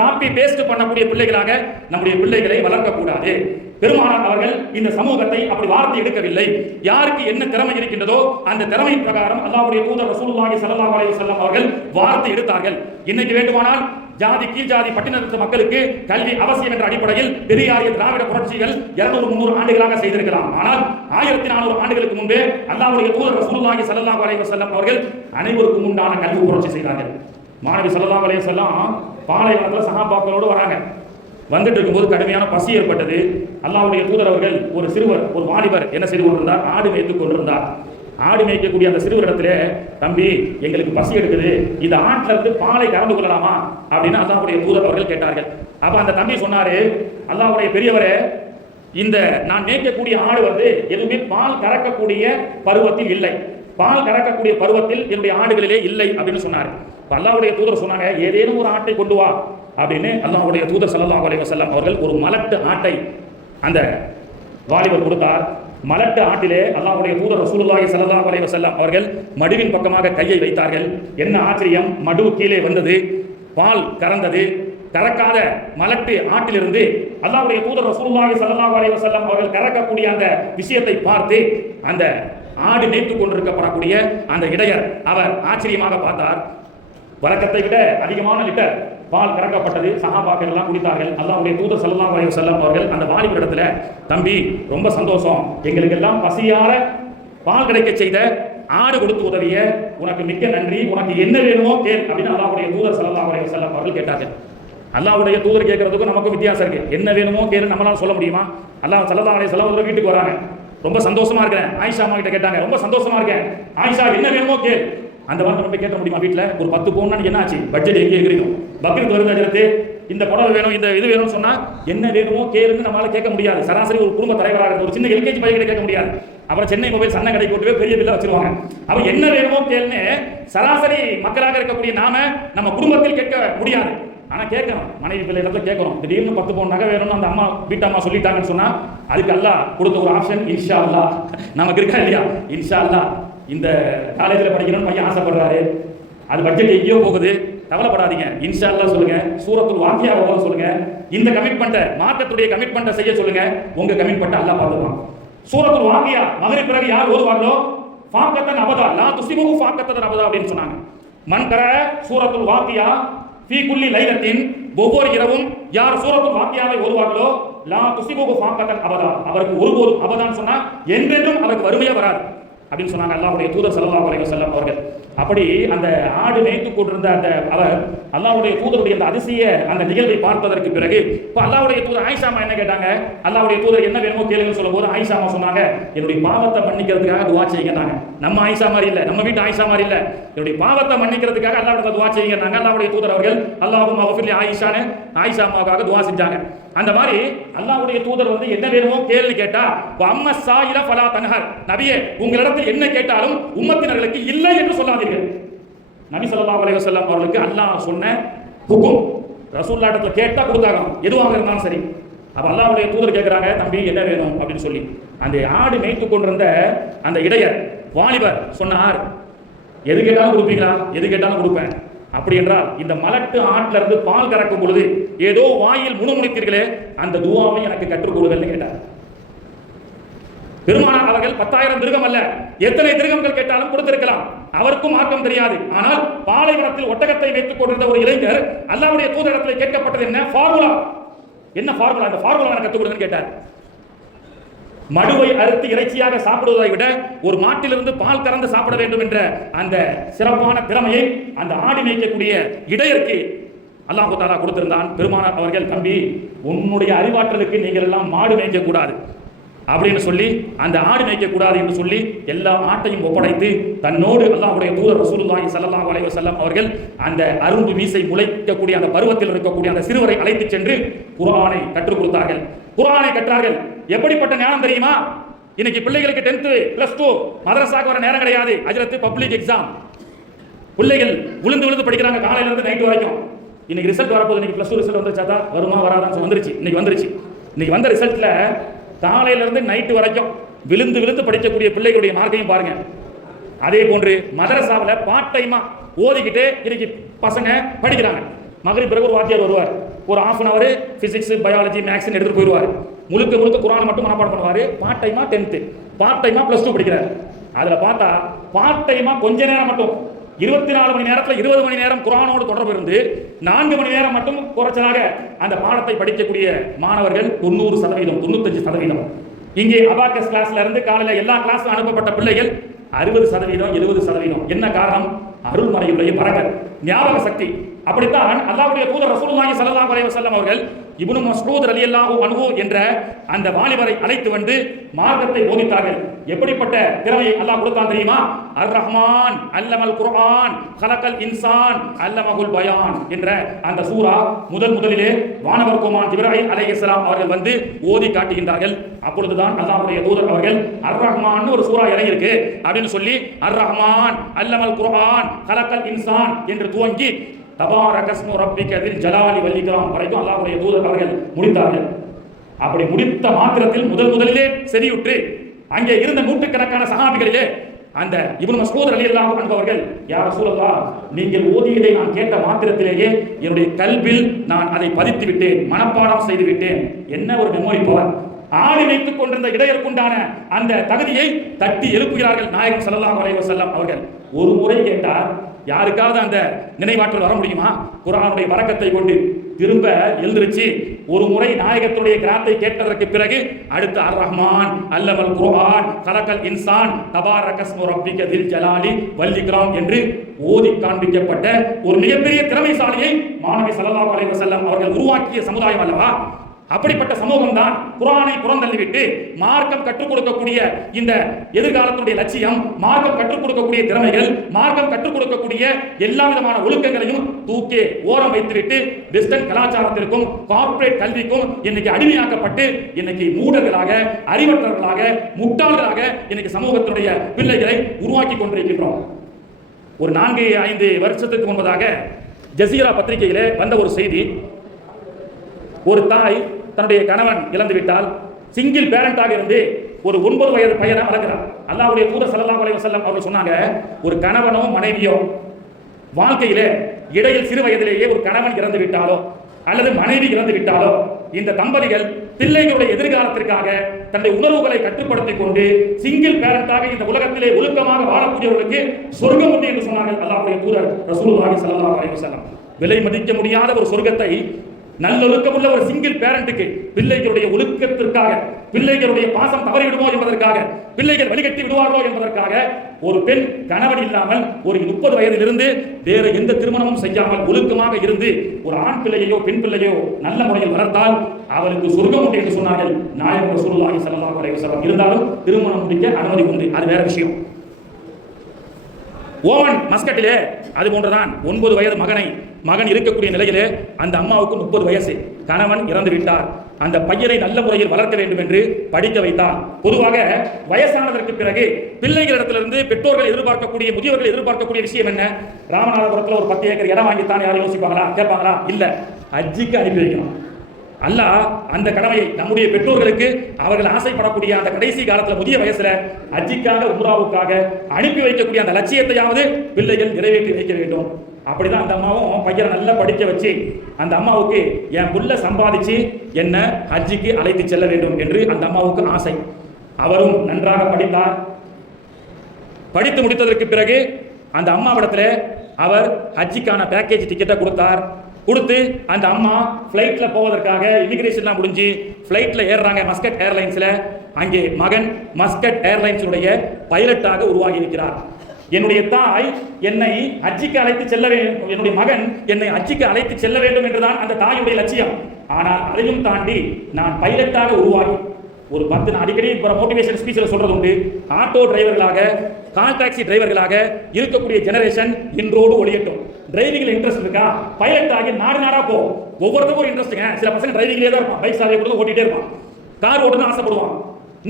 காப்பி பேஸ்ட் பண்ணக்கூடிய பிள்ளைகளாக நம்முடைய பிள்ளைகளை வளர்க்கக்கூடாது. பெருமானார் அவர்கள் இந்த சமூகத்தை அப்படி வார்த்தை எடுக்கவில்லை. யாருக்கு என்ன திறமை இருக்கின்றதோ அந்த திறமை பிரகாரம் அல்லாஹ்வுடைய தூதர் ரசூலுல்லாஹி ஸல்லல்லாஹு அலைஹி வஸல்லம் அவர்கள் வார்த்தை எடுத்தார்கள். இன்னைக்கு வேண்டுமானால் ஜாதி கீழ் ஜாதி பட்டினத்து மக்களுக்கு கல்வி அவசியம் என்ற அடிப்படையில் பெரியாரிய திராவிட புரட்சிகள் 200-300 ஆண்டுகளாக செய்திருக்கலாம். ஆனால் 1400 ஆண்டுகளுக்கு முன்பே அல்லாஹ்வுடைய தூதர் ரசூலுல்லாஹி ஸல்லல்லாஹு அலைஹி வஸல்லம் அவர்கள் அனைவருக்கும் உண்டான கல்வி புரட்சி செய்தார்கள். மாணவி ஸல்லல்லாஹு அலைஹி வஸல்லம் பாலைவனத்தில் சஹாபாக்களோடு வராங்க. வந்துட்டு இருக்கும்போது கடுமையான பசி ஏற்பட்டது. அல்லாஹ்வுடைய தூதர் அவர்கள் ஒரு சிறுவர், ஒரு வாலிபர் என்ன செய்து கொண்டிருந்தார்? ஆடு மேய்த்துக் கொண்டிருந்தார். ஆடு மேய்க்கக்கூடிய அந்த சிறுவரிடத்திலே, தம்பி எங்களுக்கு பசி எடுக்குது, இந்த ஆட்டில இருந்து பாலை கறந்து கொள்ளலாமா அப்படின்னு அல்லாஹ்வுடைய தூதர் அவர்கள் கேட்டார்கள். அப்ப அந்த தம்பி சொன்னாரு, அல்லாஹ்வுடைய பெரியவரே, இந்த நான் மேய்க்கக்கூடிய ஆடு எதுவுமே பால் கறக்கக்கூடிய பருவத்தில் இல்லை, பால் கறக்கக்கூடிய பருவத்தில் என்னுடைய ஆடுகளிலே இல்லை அப்படின்னு சொன்னார். அல்லாஹ்வுடைய தூதர் சொன்னாங்க, ஏதேனும் ஒரு ஆட்டை கொண்டு வா, அப்படின்னு அல்லாஹ்வுடைய தூதர் ஸல்லல்லாஹு அலைஹி வஸல்லம் அவர்கள் ஒரு மலட்டு ஆட்டை அந்த வாலிபர் கொடுத்தார். மலட்டு ஆட்டிலே அல்லாஹ்வுடைய தூதர் ரசூலுல்லாஹி ஸல்லல்லாஹு அலைஹி வஸல்லம் அவர்கள் மடுவின் பக்கமாக கையை வைத்தார்கள். என்ன ஆச்சரியம், மடு கீழே வந்தது, பால் கறந்தது. கறக்காத மலட்டு ஆட்டிலிருந்து அல்லாஹ்வுடைய தூதர் ரசூலுல்லாஹி ஸல்லல்லாஹு அலைஹி வஸல்லம் அவர்கள் கறக்கக்கூடிய அந்த விஷயத்தை பார்த்து அந்த ஆடு மேய்த்துக் கொண்டிருக்கப்படக்கூடிய அந்த இடையர் அவர் ஆச்சரியமாக பார்த்தார். வழக்கத்தை விட அதிகமான லிட்டர் பால் கறக்கப்பட்டது. சஹாபாக்கள் எல்லாம் குடித்தார்கள். அல்லாஹ்வுடைய தூதர் ஸல்லல்லாஹு அலைஹி வஸல்லம் அவர்கள் அந்த வாலிபர் இடத்துல, தம்பி ரொம்ப சந்தோஷம், எங்களுக்கு எல்லாம் பசியார பால் கிடைக்க செய்த, ஆடு கொடுத்து உதவிய உனக்கு மிக்க நன்றி, உனக்கு என்ன வேணுமோ கேள் அப்படின்னு அல்லாஹ்வுடைய தூதர் ஸல்லல்லாஹு அலைஹி வஸல்லம் அவர்கள் கேட்டார்கள். அல்லாஹ்வுடைய தூதர் கேட்கறதுக்கும் நமக்கு வித்தியாசம் இருக்கு. என்ன வேணுமோ கேளு நம்மளால சொல்ல முடியுமா? அல்லாஹ் ஸல்லல்லாஹு அலைஹி வஸல்லம் ஒரு வீட்டுக்கு வராங்க, ரொம்ப சந்தோஷமா இருக்கிறேன், ஆயிஷா அம்மா கிட்ட கேட்டாங்க, ரொம்ப சந்தோஷமா இருக்கேன் ஆயிஷா, என்ன வேணுமோ கேள். அந்த வார்த்தை நம்ம கேட்க முடியுமா? வீட்டில் ஒரு 10 பவுன் என்ன ஆச்சு, பட்ஜெட் எங்கே இருக்கிறோம், பக்ரீத் வருது, இந்த புடவை வேணும், இந்த இது வேணும்னு சொன்னா என்ன வேணுமோ கேளுன்னு நம்மளால கேட்க முடியாது. சராசரி ஒரு குடும்ப தலைவராக ஒரு சின்ன எல்கேஜி பையன் கேட்க முடியாது. அப்புறம் சென்னை மொபைல் சன்ன கடை போட்டு பெரிய பில்ல வச்சிருவாங்க. அவ என்ன வேணுமோ கேளுன்னு சராசரி மக்களாக இருக்கக்கூடிய நாம நம்ம குடும்பத்தில் கேட்க முடியாது. ஆனா கேட்கணும், மனைவி பிள்ளை இடத்துல கேட்கணும். திடீர்னு 10 பவுன் நகை வேணும்னு அந்த அம்மா வீட்டம்மா சொல்லிட்டாங்கன்னு சொன்னா அதுக்கு அல்லாஹ் கொடுத்த ஒரு ஆப்ஷன் இன்ஷா அல்லாஹ் நமக்கு இருக்கா இல்லையா? இன்ஷா அல்லாஹ் இந்த காலேஜில் படிக்கணும்னு பையன் ஆசைப்படுறாரு, அது பட்ஜெட் எங்கேயோ போகுது, கவலைப்படாதீங்க, இன்ஷா அல்லாஹ் சொல்லுங்க, சூரத்துல் வாக்கியாவை ஓத சொல்லுங்க, இந்த கமிட்மெண்ட்டை மார்க்கத்துடைய கமிட்மெண்ட்டை செய்ய சொல்லுங்க, உங்க கமிட்மெண்ட்டை அல்லாஹ் பார்த்துப்பான். சூரத்துல் வாக்கியா மகரிப் பிறகு யார் ஓதுவாங்களோ ஃபாக்கத்தன் அபதா லா துஸிபுஹு ஃபாக்கத்தன் அபதா அப்படின்னு சொன்னாங்க. மன் கர சூரத்துல் வாக்கியா ஃபீ குல்லி லைலத்தின், ஒவ்வொரு இரவும் யார் சூரத்துல் வாக்கியாவை ஓதுவாங்களோ லா துஸிபுஹு ஃபாக்கத்தன் அபதா, அவருக்கு ஒருபோதும் அபதான்னு சொன்னா என்றென்றும் அவருக்கு வறுமையே வராது அப்படின்னு சொன்னாங்க அல்லாஹ்வுடைய தூதர் ஸல்லல்லாஹு அலைஹி வஸல்லம் அவர்கள். அப்படி அந்த ஆடு மேய்த்து கொண்டிருந்த அந்த அவர் அல்லாஹ்வுடைய தூதருடைய அந்த அதிசய அந்த நிகழ்வை பார்ப்பதற்கு பிறகு இப்போ அல்லாஹ்வுடைய தூதர் ஆயிஷா அம்மா என்ன கேட்டாங்க, அல்லாஹ்வுடைய தூதர் என்ன வேணுமோ கேளுங்கன்னு சொல்லும்போது ஆயிஷா அம்மா சொன்னாங்க, என்னுடைய பாவத்தை மன்னிக்கிறதுக்காக துஆ செய்யுங்கன்னாங்க. நம்ம ஆயிஷா மாதிரி இல்லை, நம்ம வீட்டு ஆயிஷா மாதிரி இல்லை, என்னுடைய பாவத்தை மன்னிக்கிறதுக்காக அல்லாஹ்வுடைய துஆ செய்யுங்கன்னாங்க. அல்லாஹ்வுடைய தூதர் அவர்கள் அல்லாஹும்ம அஃபிர்லி ஆயிஷான்னு ஆயிஷா அம்மாவுக்காக துஆ செஞ்சாங்க. அந்த மாதிரி அல்லாஹ்வுடைய தூதர் வந்து என்ன வேணுமோ கேள்வி கேட்டா அம்ம சாயில ஃபலா தன்ஹர், நபியே உங்களிடத்தில் என்ன கேட்டாலும் உம்மத்தினர்களுக்கு இல்லை என்று சொல்லாதீர்கள். நபி ஸல்லல்லாஹு அலைஹி வஸல்லம் அவர்களுக்கு அல்லாஹ் சொன்ன ஹுக்கும், ரசூலுல்லாஹ் இடத்துல கேட்டா கொடுத்தாங்க, எதுவாக இருந்தாலும் சரி. அப்ப அல்லாஹ்வுடைய தூதர் கேட்கிறாங்க, தம்பி என்ன வேணும் அப்படின்னு சொல்லி. அந்த ஆடு மேய்த்து கொண்டிருந்த அந்த இடையர் வாலிபர் சொன்னார், எது கேட்டாலும் கொடுப்பீங்களா? எது கேட்டாலும் கொடுப்பேன். அப்படி என்றால் இந்த மலட்டு ஆட்டில இருந்து பால் கறக்கும் பொழுது ஏதோ வாயில் முணுமுணுத்தீர்களே, அந்த துஆவை எனக்கு கற்றுக் கொடுங்கள்னு கேட்டார். பெருமானார் அவர்கள் 10,000 திர்கம் அல்ல, எத்தனை திர்கம்கள் கேட்டாலும் கொடுத்திருக்கலாம், அவருக்கும் மார்க்கம் தெரியாது. ஆனால் பாலைவனத்தில் ஒட்டகத்தை வைத்துக் கொண்டிருந்த ஒரு இளைஞர் அல்லாஹ்வுடைய தூதரிடத்தில் கேட்கப்பட்டது என்ன ஃபார்முலா, என்ன ஃபார்முலா, அந்த ஃபார்முலா எனக்கு கற்றுக் கொடுங்கன்னு கேட்டார். மடுவை அறுத்து இறைச்சியாக சாப்பிடுவதை விட ஒரு மாட்டிலிருந்து பால் கறந்து சாப்பிட வேண்டும் என்ற அந்த சிறப்பான திறமையை அந்த ஆடி மேய்க்கக்கூடிய இடையருக்கு அல்லாஹ் தஆலா கொடுத்திருந்தான். பெருமானார் அவர்கள், தம்பி உன்னுடைய அறிவாற்றலுக்கு நீங்கள் எல்லாம் மாடு மேய்க்க கூடாது அப்படின்னு சொல்லி, அந்த ஆடு மேய்க்க கூடாது என்று சொல்லி எல்லா ஆட்டையும் ஒப்படைத்து தன்னோடு அல்லாஹ்வுடைய தூதர் ரசூலுல்லாஹி ஸல்லல்லாஹு அலைஹி வஸல்லம் அவர்கள் அந்த அரும்பு மீசை முளைக்கக்கூடிய அந்த பருவத்தில் இருக்கக்கூடிய அந்த சிறுவரை அழைத்து சென்று குர்ஆனை கற்றுக் கொடுத்தார்கள். குர்ஆனை கற்றார்கள். எப்படிப்பட்ட ஞானம் தெரியுமா? இன்னைக்கு பிள்ளைகளுக்கு 10th +2 மதரசாக்கு வர நேரம் கிடையாது, அஜ்ரத்து பப்ளிக் எக்ஸாம், பிள்ளைகள் விழுந்து விழுந்து படிக்கிறாங்க காலையில இருந்து நைட் வரைக்கும். இன்னைக்கு ரிசல்ட் வரப்போகுது, இன்னைக்கு +2 ரிசல்ட் வந்துருச்சா, வருமா வராதான்னு வந்துருச்சு, இன்னைக்கு வந்துருச்சு. இன்னைக்கு வந்த ரிசல்ட்ல காலையில இருந்து நைட்டு வரைக்கும் விழுந்து விழுந்து படிக்கக்கூடிய பிள்ளைகளுடைய மார்க்கையும் பாருங்க. அதே போன்று மதரசாவில் பார்ட் டைமா ஓதிக்கிட்டே இன்னைக்கு பசங்க படிக்கிறாங்க. மகரிப் பிறகு ஒரு வாத்தியார் வருவார், ஒரு ½ அன் அவர் பிசிக்ஸ் பயாலஜி மேக்ஸ் எடுத்துட்டு போயிடுவார். முழுக்க முழுக்க குர்ஆன் மட்டும் மனப்பாடம் பண்ணுவார். பார்ட் டைமா 10th, பார்ட் டைமா +2 படிக்கிறார். அதில் பார்த்தா பார்ட் டைமா கொஞ்ச நேரம் மட்டும் 24 மணி நேரத்தில் 20 மணி நேரம் குர்ஆனோடு தொடர்பு இருந்து 4 மணி நேரம் மட்டும் குறைச்சலாக அந்த பாடத்தை படிக்கக்கூடிய மாணவர்கள் 90%, 95%. இங்கே அபாக்கஸ் கிளாஸ்ல இருந்து காலையில் எல்லா கிளாஸும் அனுப்பப்பட்ட பிள்ளைகள் 60%, 70%. என்ன காரணம்? அருள்மறையுடைய பரக்கத், ஞாபக சக்தி. அப்படித்தான் அல்லாஹ்வுடைய தூதர் ரசூலுல்லாஹி ஸல்லல்லாஹு அலைஹி வஸல்லம் அவர்கள் இப்னு மஸ்ஊத் ரலியல்லாஹு அன்ஹு என்ற அந்த வாலிபரை அழைத்து வந்து மார்க்கத்தை போதித்தார்கள். எப்படிப்பட்ட திறமையை அல்லாஹ் கொடுத்தான் தெரியுமா? அர் ரஹ்மான் அல்லமல் குர்ஆன் கலக்கல் இன்சான் அல்லமகுல் பயான் என்ற அந்த சூரா முதலிலே வானவர் கோமான் ஜிப்ராயில் அலைஹிஸ்ஸலாம் அவர்கள் வந்து ஓதி காட்டுகின்றார்கள். அப்பொழுதுதான் அல்லாஹ்வுடைய தூதர் அவர்கள் அர் ரஹ்மான் ஒரு சூரா இறங்கி இருக்கு அப்படின்னு சொல்லி அர் ரஹ்மான் அல்லமல் குர்ஆன் கலக்கல் இன்சான் என்று துவங்கி தபாரகஸ்மு ரப்பிக தில் ஜலாலி வல் இக்ராம் வரைக்கும் அல்லாஹ்வுடைய தூதர் அவர்கள் முடித்தார்கள். அப்படி முடித்த மாத்திரத்தில் முதலிலே செறியுற்று அங்கே இருந்த நூற்றுக்கணக்கான சஹாபிகளிலே அந்த இப்னு மஸ்ஊத் ரலியல்லாஹு அன்ஹு அவர்கள், யா ரசூலல்லாஹ், நீங்கள் ஓதியதை நான் கேட்ட மாத்திரத்திலேயே என்னுடைய கல்வில் நான் அதை பதித்து விட்டேன், மனப்பாடம் செய்து விட்டேன். என்ன ஒரு மெமரி பவர்! ஆடி வைத்துக் கொண்டிருந்த இடையருக்குண்டான அந்த தகுதியை தட்டி எழுப்புகிறார்கள் நாயகம் ஸல்லல்லாஹு அலைஹி வஸல்லம் அவர்கள். ஒரு முறை கேட்டார், யாருக்காவது அந்த நினைவாற்றல் வர முடியுமா? குர்ஆனுடைய பரக்கத்தை கொண்டு திரும்ப எழுந்திருச்சு ஒரு முறை நாயகத்துடைய கிராத்தை கேட்டதற்கு பிறகு அடுத்து அர் ரஹ்மான் அல்லமல் குர்ஆன் கலக்கல் இன்சான் தபாரகஸ்மு ரப்பிக தில் ஜலாலி வல் இக்ராம் என்று ஓதி காண்பிக்கப்பட்ட ஒரு மிகப்பெரிய திறமைசாலியை மாணவி ஸல்லல்லாஹு அலைஹி வஸல்லம் அவர்கள் உருவாக்கிய சமுதாயம் அல்லவா? அப்படிப்பட்ட சமூகம் தான் குர்ஆனை புறந்தள்ளிவிட்டு மார்க்கம் கற்றுக் கொடுக்கக்கூடிய இந்த எதிர்காலத்துடைய லட்சியம், மார்க்கம் கற்றுக் கொடுக்கக்கூடிய திறமைகள், மார்க்கம் கற்றுக் கொடுக்கக்கூடிய எல்லா விதமான ஒழுக்கங்களையும் தூக்கி ஓரம் வைத்துவிட்டு வெஸ்டர்ன் கலாச்சாரத்திற்கும் கார்ப்பரேட் கல்விக்கும் இன்னைக்கு அடிமையாக்கப்பட்டு இன்னைக்கு மூடர்களாக, அறிவற்றவர்களாக, முட்டாள்களாக இன்னைக்கு சமூகத்தினுடைய பிள்ளைகளை உருவாக்கி கொண்டிருக்கின்றோம். ஒரு 4-5 வருஷத்துக்கு முன்பதாக ஜசீரா பத்திரிகையிலே வந்த ஒரு செய்தி. ஒரு தாய் தன்னுடைய கணவன் இழந்து விட்டால் சிங்கிள் பேரண்டாக இருந்து ஒரு 9 வயது பையனை வளர்க்கிறார். அல்லாஹ்வுடைய தூதர் ஸல்லல்லாஹு அலைஹி வஸல்லம் அவர்கள் சொன்னாங்க, ஒரு கணவனோ மனைவியோ வாழ்க்கையிலே இடையில் சிறு வயதிலேயே ஒரு கணவன் இறந்து விட்டாலோ அல்லது மனைவி இறந்து விட்டாலோ இந்த தம்பதிகள் பிள்ளைகளுடைய எதிர்காலத்திற்காக தன்னுடைய உணர்வுகளை கட்டுப்படுத்திக் கொண்டு சிங்கிள் பேரண்டாக இந்த உலகத்திலே ஒழுக்கமாக வாழக்கூடியவர்களுக்கு சொர்க்கம் உண்டு என்று சொன்னார்கள் அல்லாஹ்வுடைய தூதர் ரசூலுல்லாஹி ஸல்லல்லாஹு அலைஹி வஸல்லம். விலை மதிக்க முடியாத ஒரு சொர்க்கத்தை நல்லொழுக்கமுள்ள ஒரு சிங்கிள் பேரண்ட்டுக்கு, பிள்ளைகளுடைய ஒழுக்கத்திற்காக, பிள்ளைகளுடைய பாசம் தவறிவிடுமோ என்பதற்காக, பிள்ளைகள் வழிகட்டி விடுவார்களோ என்பதற்காக ஒரு பெண் கணவன் இல்லாமல் ஒரு 30 வயதிலிருந்து வேறு எந்த திருமணமும் செய்யாமல் ஒழுக்கமாக இருந்து ஒரு ஆண் பிள்ளையோ பெண் பிள்ளையோ நல்ல முறையில் வளர்த்தால் அவளுக்கு சொர்க்கம் உண்டு என்று சொன்னார்கள் நாயகம் ரசூலுல்லாஹி ஸல்லல்லாஹு அலைஹி வஸல்லம். இருந்தாலும் திருமணம் முடிக்க அனுமதி உண்டு, அது வேற விஷயம். ஓவன் மஸ்கட்டிலே அது போன்றுதான் 9 வயது மகன் இருக்கக்கூடிய நிலையிலே அந்த அம்மாவுக்கு 30 வயசு, கணவன் இறந்து விட்டார். அந்த பையனை நல்ல முறையில் வளர்க்க வேண்டும் என்று படிக்க வைத்தார். பொதுவாக வயசானதற்கு பிறகு பிள்ளைகளிடத்திலிருந்து பெற்றோர்கள் எதிர்பார்க்கக்கூடிய, முதியவர்கள் எதிர்பார்க்கக்கூடிய விஷயம் என்ன? ராமநாதபுரத்தில் ஒரு 10 ஏக்கர் இடம் வாங்கித்தான் யாரும் யோசிப்பாங்களா, கேட்பாங்களா? இல்ல, ஹஜ்ஜுக்கு அனுப்பி வைக்கணும். அல்லாஹ் அந்த கடமையை நம்முடைய பெற்றோர்களுக்கு அவர்கள் ஆசைப்படக்கூடிய அந்த கடைசி காலத்தில் முதிய வயசுல ஹஜ்ஜுக்காக உம்ராவுக்காக அனுப்பி வைக்கக்கூடிய அந்த லட்சியத்தையாவது பிள்ளைகள் நிறைவேற்றி வைக்க வேண்டும். அப்படிதான் அந்த அம்மாவும் பையனை நல்லா படிக்க வச்சு அந்த அம்மாவுக்கு என் புள்ள சம்பாதிச்சு என்ன ஹஜ்ஜுக்கு அழைத்து செல்ல வேண்டும் என்று அந்த அம்மாவுக்கு ஆசை. அவரும் நன்றாக படித்தார். படித்து முடித்ததற்கு பிறகு அந்த அம்மாவிடத்தில் அவர் ஹஜ்ஜுக்கான பேக்கேஜ் டிக்கெட்டை கொடுத்து அந்த அம்மா ஃப்ளைட்டில் போவதற்காக இமிகிரேஷன்லாம் முடிஞ்சு ஃப்ளைட்டில் ஏறுறாங்க மஸ்கட் ஏர்லைன்ஸில். அங்கே மகன் மஸ்கட் ஏர்லைன்ஸுடைய பைலட்டாக உருவாகி இருக்கிறார். என்னுடைய தாய் என்னை ஹஜ்ஜுக்கு அழைத்து செல்ல வேண்டும், என்னுடைய மகன் என்னை ஹஜ்ஜுக்கு அழைத்து செல்ல வேண்டும் என்றுதான் அந்த தாயுடைய லட்சியம். ஆனால் அதையும் தாண்டி நான் பைலட்டாக உருவாகி ஒரு 10 அடிக்கடி மோட்டிவேஷன் ஸ்பீச்சில் சொல்றது உண்டு, ஆட்டோ டிரைவர்களாக, கால் டாக்ஸி டிரைவர்களாக இருக்கக்கூடிய ஜெனரேஷன் இன்றோடு ஒழியட்டும். டிரைவிங்ல இன்ட்ரெஸ்ட் இருக்கா? பைலட் ஆகி நாடா போ. ஒவ்வொருத்தருக்கும் ஒரு இன்ட்ரெஸ்ட்டுங்க. சில பசங்க டிரைவிங்லேயே தான் இருப்பான், பைக் சாலையை கூட ஓட்டிகிட்டே இருப்பான், கார் ஓட்டணும்னு ஆசைப்படுவான்.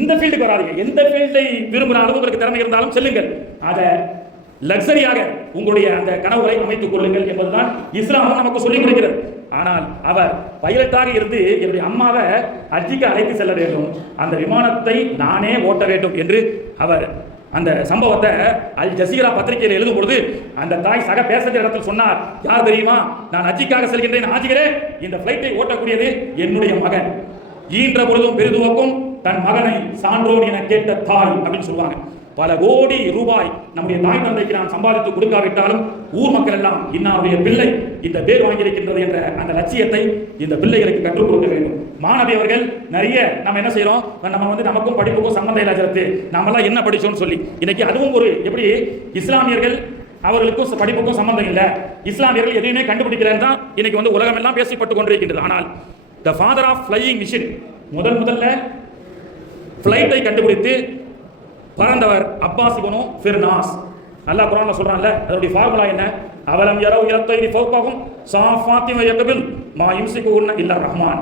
இந்த ஃபீல்டுக்கு வராதீங்க. எந்த ஃபீல்டை விரும்பினாலும் உங்களுக்கு திறமை இருந்தாலும் செல்லுங்கள். அதை லக்ஸரியாக உங்களுடைய அந்த கனவுகளை அமைத்துக் கொள்ளுங்கள் என்பதுதான் இஸ்லாமும் நமக்கு சொல்லிக் கொடுக்கிறது. ஆனால் அவர் பைலட்டாக இருந்து என்னுடைய அம்மாவை ஹஜ்ஜுக்கு அழைத்து செல்ல வேண்டும், அந்த விமானத்தை நானே ஓட்ட வேண்டும் என்று அவர் அந்த சம்பவத்தை அல் ஜசீரா பத்திரிகையில் எழுதும் பொழுது அந்த தாய் சக பேசஞ்சர் இடத்தில் சொன்னார், யார் தெரியுமா, நான் ஹஜ்ஜுக்காக செல்கின்றேன் ஆஜிகளே, இந்த பிளைட்டை ஓட்டக்கூடியது என்னுடைய மகன். ஈன்ற பொழுதும் பெரிதுவக்கும் தன் மகனை சான்றோன் என கேட்ட தாய் அப்படின்னு சொல்லுவாங்க. பல கோடி ரூபாய் நம்முடைய தாய் தந்தைக்கு நான் சம்பாதித்து கொடுக்காவிட்டாலும் ஊர் மக்கள் எல்லாம் இன்னாருடைய பிள்ளை இந்த பேர் வாங்கியிருக்கின்றது என்ற அந்த லட்சியத்தை இந்த பிள்ளைகளுக்கு கற்றுக் கொடுக்க வேண்டும். மாணவி அவர்கள் நிறைய நம்ம என்ன செய்யறோம், நம்ம நமக்கும் படிப்புக்கும் சம்பந்தம் இல்லாத நம்மளாம் என்ன படிச்சோம்னு சொல்லி இன்னைக்கு அதுவும் ஒரு எப்படி இஸ்லாமியர்கள் அவர்களுக்கும் படிப்புக்கும் சம்பந்தம் இல்லை, இஸ்லாமியர்கள் எதையுமே கண்டுபிடிக்கிறேன் தான் இன்னைக்கு உலகம் எல்லாம் பேசப்பட்டு கொண்டிருக்கின்றது. ஆனால் த ஃபாதர் ஆஃப் ஃப்ளையிங் மிஷின், முதல்ல ஃப்ளைட்டை கண்டுபிடித்து பறந்தவர் அப்பாஸ் இப்னு ஃபிர்னாஸ். அல்லாஹ் குர்ஆன்ல சொல்றான்ல, அதோட ஃபார்முலா என்ன? அவலம் யரவு இலத்தைரி ஃபௌகஹும் சாஃபாத்தின் வயகபில் மா யும்சிகுஹுன்ன இல்லா ரஹ்மான்.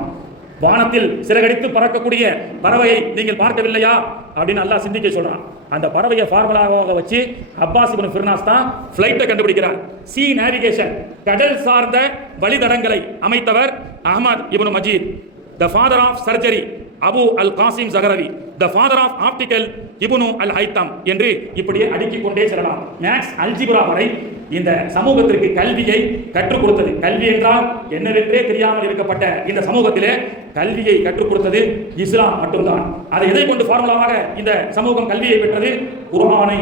வானத்தில் சிறகடித்து பறக்கக்கூடிய பறவையை நீங்கள் பார்க்கவில்லையா அப்படின்னு அல்லாஹ் சிந்திக்க சொல்றான். அந்த பறவையை ஃபார்முலாவாக வச்சு அப்பாஸ் இப்னு ஃபிர்னாஸ் தான் ஃப்ளைட்டை கண்டுபிடிக்கிறார். சி நேவிகேஷன், கடல் சார்ந்த வழித்தடங்களை அமைத்தவர் Ahmad ibn Majid. The father of surgery Abu al Qasim Zahrawi, the father of optical Ibn al Haytham என்று இப்படியே அடுக்கிக் கொண்டே செல்லலாம். மேக்ஸ் அல்ஜிப்ரா வரை இந்த சமூகத்திற்கு கல்வியை கற்றுக் கொடுத்தது. கல்வி என்றால் என்னவென்றே தெரியாமல் இருக்கப்பட்ட இந்த சமூகத்திலே கல்வியை கற்றுக் கொடுத்தது இஸ்லாம் மட்டும்தான். அதை எதை கொண்டு ஃபார்முலாவாக இந்த சமூகம் கல்வியை பெற்றது? குர்ஆனை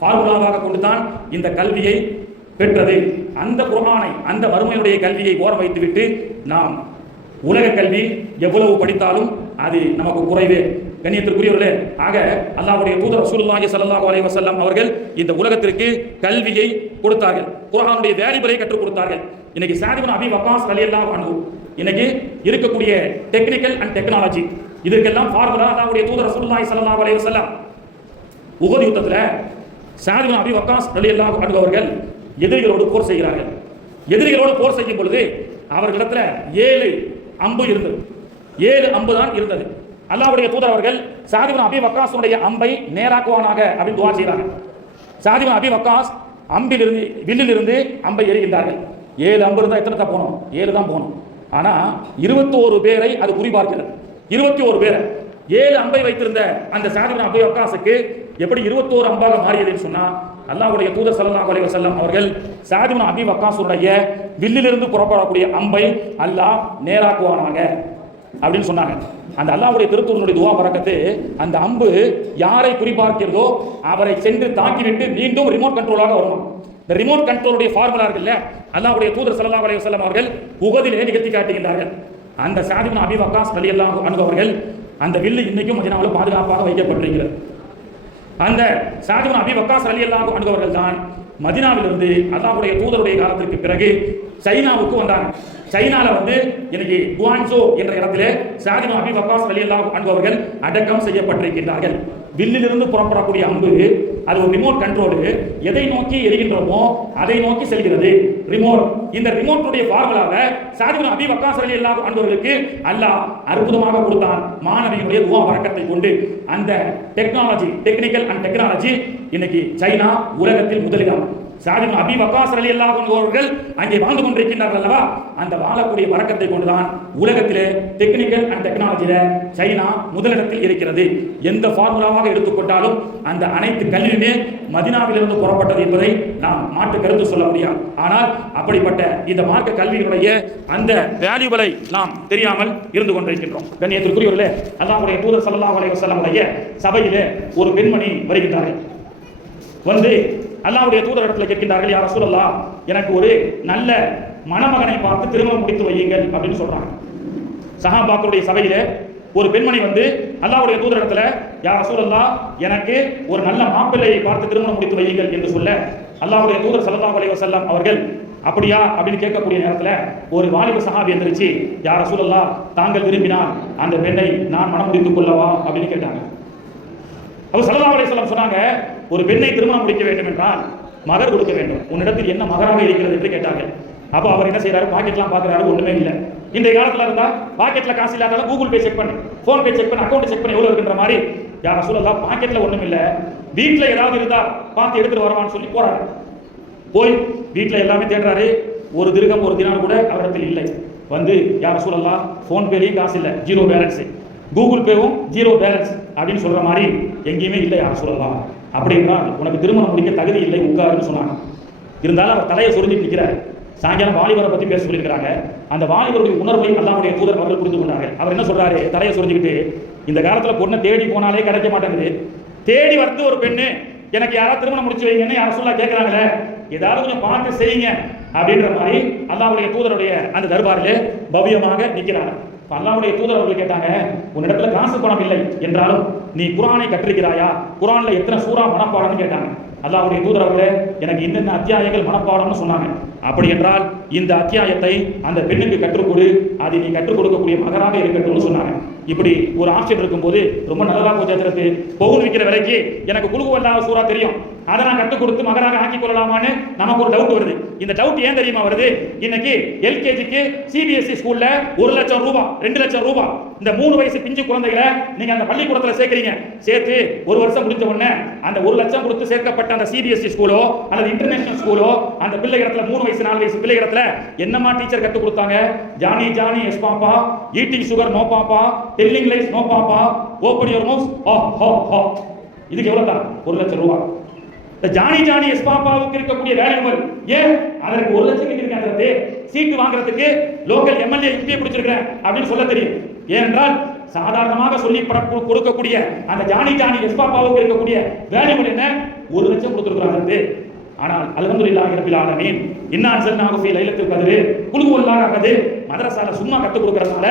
ஃபார்முலாவாக கொண்டுதான் இந்த கல்வியை பெற்றது. அந்த குர்ஆனை, அந்த வறுமையுடைய கல்வியை ஓர வைத்துவிட்டு நாம் உலக கல்வி எவ்வளவு படித்தாலும் அது நமக்கு குறைவே. கண்ணியத்திற்குரியவர்களே, ஆக அல்லாஹ்வுடைய தூதர் ரசூலுல்லாஹி ஸல்லல்லாஹு அலைஹி வஸல்லம் அவர்கள் இந்த உலகத்திற்கு கல்வியை கொடுத்தார்கள், குர்ஆனுடைய வேல்யூவை கற்றுக் கொடுத்தார்கள். இன்னைக்கு ஸஅத் இப்னு அபீ வக்காஸ் ரலியல்லாஹு அன்ஹு இன்னைக்கு இருக்கக்கூடிய டெக்னிக்கல் அண்ட் டெக்னாலஜி இதற்கெல்லாம் ஃபார்முலா அல்லாஹ்வுடைய தூதர் ரசூலுல்லாஹி ஸல்லல்லாஹு அலைஹி வஸல்லம். உஹத் யுத்தத்தில் ஸஅத் இப்னு அபீ வக்காஸ் ரலியல்லாஹு அன்ஹு அவர்கள் எதிரிகளோடு போர் செய்கிறார்கள். எதிரிகளோடு போர் செய்யும் பொழுது அவர்களிடத்தில் 7 அம்பு இருந்தது. 7 அம்பு தான் இருந்தது. அல்லாஹ்வுடைய தூதர் அவர்கள் ஸஅத் இப்னு அபீ வக்காஸுடைய அம்பை நேராக்குவானாக அப்படின்னு துஆ செய்றாங்க. ஸஅத் இப்னு அபீ வக்காஸ் வில்லிலிருந்து அம்பை எறிகின்றார்கள். 7 அம்பு இருந்தால் எத்தனை தான் போகணும்? 7 தான் போகணும். ஆனால் 21 பேரை அது குறிபார்க்கிறது. 21 பேரை 7 அம்பை வைத்திருந்த அந்த ஸஅத் இப்னு அபீ வக்காஸுக்கு எப்படி 21 அம்பாக மாறியதுன்னு சொன்னா, அல்லாஹ்வுடைய தூதர் ஸல்லல்லாஹு அலைஹி வஸல்லம் அவர்கள் ஸஅத் இப்னு அபீ வக்காஸுடைய வில்லிலிருந்து புறப்படக்கூடிய அம்பை அல்லாஹ் நேராக்குவானாக அப்படின்னு சொன்னாங்க. அந்த அல்லாஹ்வுடைய திருத்தூதருடைய துஆ பரக்கத்து அந்த அம்பு யாரை குறிபார்க்கிறதோ அவரை சென்று தாக்கிவிட்டு மீண்டும் ரிமோட் கண்ட்ரோலாக வரணும். இந்த ரிமோட் கண்ட்ரோலுடைய ஃபார்முலா இருக்குல்ல, அல்லாஹ்வுடைய தூதர் ஸல்லல்லாஹு அலைஹி வஸல்லம் அவர்கள் உஹதிலே நிகழ்த்தி காட்டுகின்றார்கள். அந்த ஸஅத் இப்னு அபீ வக்காஸ் ரலியல்லாஹு அன்ஹு அவர்கள் அந்த வில்லு இன்னைக்கும் மதீனாவில் பாதுகாப்பாக வைக்கப்பட்டிருக்கிறது. அந்த ஸஅத் இப்னு அபீ வக்காஸ் ரலியல்லாஹு அன்ஹு அவர்கள் தான் மதீனாவிலிருந்து அல்லாஹ்வுடைய தூதருடைய காலத்திற்கு பிறகு சைனாவுக்கு வந்தாங்க. சைனால இன்னைக்கு குவான்சோ என்ற இடத்திலே ஸஅத் இப்னு அபீ வக்காஸ் ரலியல்லாஹு அன்ஹு அவர்கள் அடக்கம் செய்யப்பட்டிருக்கின்றார்கள். வில்லிலிருந்து புறப்படக்கூடிய அம்பு அது ஒரு ரிமோட் கண்ட்ரோல். எதை நோக்கி எரிகின்றோமோ அதை நோக்கி செல்கிறது ரிமோட். இந்த ரிமோட்டுடைய ஃபார்முலாவை ஸஅத் இப்னு அபீ வக்காஸ் ரலியல்லாஹு அன்ஹு அவர்களுக்கு அல்லாஹ் அற்புதமாக கொடுத்தான். மாணவியுடைய துஆ பரக்கத்தை கொண்டு அந்த டெக்னாலஜி, டெக்னிக்கல் அண்ட் டெக்னாலஜி இன்னைக்கு சைனா உலகத்தில் முதலிடம். ஸஅத் இப்னு அபீ வக்காஸ் ரலியல்லாஹு அன்ஹு அவர்கள் அங்கே வாழ்ந்து கொண்டிருக்கின்றார்கள் அல்லவா, அந்த வாழக்கூடிய வரக்கத்தை கொண்டுதான் உலகத்திலே டெக்னிக்கல் அண்ட் டெக்னாலஜியில சைனா முதலிடத்தில் இருக்கிறது. எந்த ஃபார்முலாவாக எடுத்துக்கொண்டாலும் அந்த அனைத்து கல்வியுமே மதீனாவிலிருந்து புறப்பட்டது என்பதை நாம் மாற்று கருத்து சொல்ல முடியாது. ஆனால் அப்படிப்பட்ட இந்த மார்க்க கல்வியினுடைய அந்த வேல்யூகளை நாம் தெரியாமல் இருந்து கொண்டிருக்கின்றோம். கண்ணியத்திற்குரியவர்களே, அல்லாஹ்வுடைய தூதர் ஸல்லல்லாஹு அலைஹி வஸல்லம் உடைய சபையிலே ஒரு பெண்மணி வருகின்றார்கள். அல்லாஹ்வுடைய தூதர் இடத்துல கேட்கின்றார்கள், யா ரசூலல்லாஹ், எனக்கு ஒரு நல்ல மணமகனை பார்த்து திருமணம் முடித்து வையுங்கள் அப்படின்னு சொல்றாங்க. சஹாபாக்களுடைய சபையிலே ஒரு பெண்மணி அல்லாஹ்வுடைய தூதர் இடத்துல, யா ரசூலல்லாஹ், எனக்கு ஒரு நல்ல மாப்பிள்ளையை பார்த்து திருமணம் முடித்து வையுங்கள் என்று சொல்ல, அல்லாஹ்வுடைய தூதர் ஸல்லல்லாஹு அலைஹி வஸல்லம் அவர்கள் அப்படியா அப்படின்னு கேட்கக்கூடிய நேரத்தில் ஒரு வாலிப சஹாபி எந்திரிச்சு, யா ரசூலல்லாஹ், தாங்கள் விரும்பினால் அந்த பெண்ணை நான் மனம் முடித்துக் கொள்ளவா அப்படின்னு கேட்டாங்க. அப்ப ஸல்லல்லாஹு அலைஹி வஸல்லம் சொன்னாங்க, ஒரு பெண்ணை திருமணம் முடிக்க வேண்டும் என்றால் மகர் கொடுக்க வேண்டும். உன்னிடத்தில் என்ன மகராக இருக்கிறது என்று கேட்டார்கள். அப்போ அவர் என்ன செய்யறாரு? பாக்கெட்லாம் பார்க்குறாரு, ஒண்ணுமே இல்லை. இந்த காலத்தில் இருந்தால் பாக்கெட்ல காசு இல்லாதாலும் கூகுள் பே செக் பண்ணு, ஃபோன் பே செக் பண்ணு, அக்கௌண்ட் செக் பண்ணி எவ்வளவு இருக்குன்ற மாதிரி, யா ரசூலல்லாஹ், பாக்கெட்ல ஒண்ணும் இல்லை, வீட்டில் ஏதாவது இருந்தா பார்த்து எடுத்துட்டு வரவான்னு சொல்லி போறாரு. போய் வீட்டில் எல்லாமே தேடுறாரு, ஒரு திர்கம் ஒரு தினார் கூட அவரிடத்தில் இல்லை. யா ரசூலல்லாஹ், ஃபோன் பேலையும் காசு இல்லை, ஜீரோ பேலன்ஸ், கூகுள் பேவும் ஜீரோ பேலன்ஸ் அப்படின்னு சொல்ற மாதிரி எங்கேயுமே இல்லை யா ரசூலல்லாஹ். அப்படி என்றால் உனக்கு திருமணம் முடிக்க தகுதி இல்லை, உட்காருன்னு சொன்னாங்க. இருந்தாலும் அவர் தலையை சொரிஞ்சிட்டு நிற்கிறார். சாயங்காலம் வாலிபரை பற்றி பேச சொல்லியிருக்கிறாங்க. அந்த வாலிபருடைய உணர்வை அல்லாஹ்வுடைய தூதர் அவர்கள் புரிந்து கொண்டார்கள். அவர் என்ன சொல்றாரு? தலையை சொரிஞ்சுக்கிட்டு, இந்த காலத்தில் பொண்ணை தேடி போனாலே கிடைக்க மாட்டேங்குது, தேடி வந்து ஒரு பெண்ணு எனக்கு யாராவது திருமணம் முடிச்சு வைங்கன்னு யாரும் சொல்ல கேட்கிறாங்களே, ஏதாவது கொஞ்சம் பார்த்து செய்யுங்க அப்படின்ற மாதிரி அல்லாஹ்வுடைய தூதருடைய அந்த தர்பாரிலே பவ்யமாக நிற்கிறாங்க. அல்லாஹ்வுடைய தூதர் அவர்கள் கேட்டாங்க, உன்னிடத்துல காசு பணம் இல்லை என்றாலும் நீ குர்ஆனை கற்றிருக்கிறாயா? குர்ஆன்ல எத்தனை சூரா மனப்பாடம்னு கேட்டாங்க. அல்லாஹ்வுடைய தூதர் அவர்களே, எனக்கு இன்னென்ன அத்தியாயங்கள் மனப்பாடம்னு சொன்னாங்க. அப்படி என்றால் இந்த அத்தியாயத்தை அந்த பெண்ணுக்கு கற்றுக் கொடு, அதை நீ கற்றுக் கொடுக்கக்கூடிய மகராக இருக்கட்டும்னு சொன்னாங்க. இப்படி ஒரு ஆப்ஷன் இருக்கும்போது ரொம்ப நல்லதா போச்சு. அதற்கு பவுன் விற்கிற விலைக்கு எனக்கு குழுவல்லா சூறா தெரியும், அதை நான் கற்றுக் கொடுத்து மகனாக ஆக்கிக் கொள்ளலாமான்னு நமக்கு ஒரு டவுட் வருது. இந்த டவுட் ஏன் தெரியுமா வருது? இன்னைக்கு எல்கேஜிக்கு சிபிஎஸ்இ ஸ்கூல்ல 1 லட்சம் ரூபாய் 2 லட்சம் ரூபாய் இந்த 3 வயசு பிஞ்சு குழந்தைகளை நீங்க அந்த பள்ளிக்கூடத்தில் சேர்க்கிறீங்க. சேர்த்து ஒரு வருஷம் முடிஞ்ச உடனே அந்த 1 லட்சம் கொடுத்து சேர்க்கப்பட்ட அந்த சிபிஎஸ்இ ஸ்கூலோ அல்லது இன்டர்நேஷனல் ஸ்கூலோ அந்த பிள்ளைகளிடத்துல 3 வயசு 4 வயசு பிள்ளைகளிடத்துல என்னமா டீச்சர் கற்றுக் கொடுத்தாங்க? Johny Johny yes papa, eating sugar no papa, telling lies no papa, open your mouth ha ha ஹா. இதுக்கு எவ்வளவு தான்? 1 லட்சம் ரூபாய். ஜானி ஜானி எஸ் பாப்பாவுக்கு இருக்கக்கூடிய வேல்யூபிள் ஏன் அதற்கு 1 லட்சம் இருக்காது? சீட்டு வாங்குறதுக்கு லோக்கல் எம்எல்ஏ எம்பி பிடிச்சிருக்கிறேன் அப்படின்னு சொல்ல தெரியும். ஏனென்றால் சாதாரணமாக சொல்லி கொடுக்கக்கூடிய அந்த ஜானி ஜானி எஸ் பாப்பாவுக்கு இருக்கக்கூடிய வேல்யூபிள் என்ன? 1 லட்சம் கொடுத்திருக்கிறாங்க. ஆனால் அல்ஹம்துலில்லாஹி ரப்பில் ஆலமீன் இன்னா அன்ஸல்னாஹு ஃபீ லைலத்துல் கத்ர் குல் ஹுவல்லாஹு அஹத் மதரசால சும்மா கத்து கொடுக்கறதால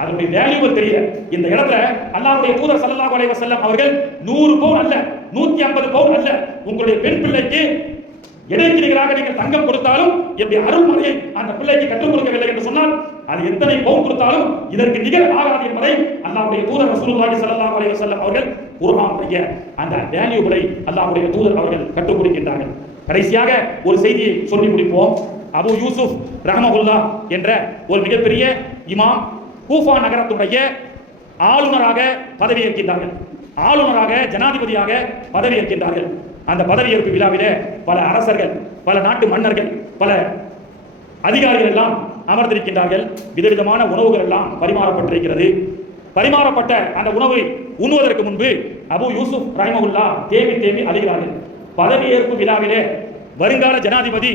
அதனுடைய வேல்யூபிள் தெரியல. இந்த இடத்துல அல்லாஹ்வுடைய தூதர் ஸல்லல்லாஹு அலைஹி வஸல்லம் அவர்கள் 100 பவுன் அல்ல 150 பவுன் அல்ல உங்களுடைய பெண் பிள்ளைக்கு இடைக்கிணிகளாக நீங்கள் தங்கம் கொடுத்தாலும் எப்படி அருள்மறையை அந்த பிள்ளைக்கு கற்றுக் கொடுக்கவில்லை என்று சொன்னால் அது எத்தனை பவுன் கொடுத்தாலும் இதற்கு நிகர் ஆகாது என்பதை அல்லாஹ்வுடைய தூதர் ரசூலுல்லாஹி ஸல்லல்லாஹு அலைஹி வஸல்லம் அவர்கள் குர்ஆனுடைய அந்த வேல்யூபிளை அல்லாஹ்வுடைய தூதர் அவர்கள் கற்றுக் கொடுக்கின்றார்கள். கடைசியாக ஒரு செய்தியை சொல்லி முடிப்போம். அபு யூசுப் ரஹ்மஹுல்லாஹ் என்ற ஒரு மிகப்பெரிய இமாம் கூஃபா நகரத்துடைய ஆளுநராக பதவியேற்கின்றார்கள். ஆளுநராக ஜனாதிபதியாக பதவியேற்கின்றார்கள். அந்த பதவியேற்பு விழாவிலே பல அரசர்கள், பல நாட்டு மன்னர்கள், பல அதிகாரிகள் எல்லாம் அமர்ந்திருக்கின்றார்கள். விதவிதமான உணவுகள் எல்லாம் பரிமாறப்பட்டிருக்கிறது. பரிமாறப்பட்ட அந்த உணவை உண்ணுவதற்கு முன்பு அபு யூசுப் ரஹ்மஹுல்லாஹ் தேம்பி அழுகிறார்கள். பதவியேற்பு விழாவிலே வருங்கால ஜனாதிபதி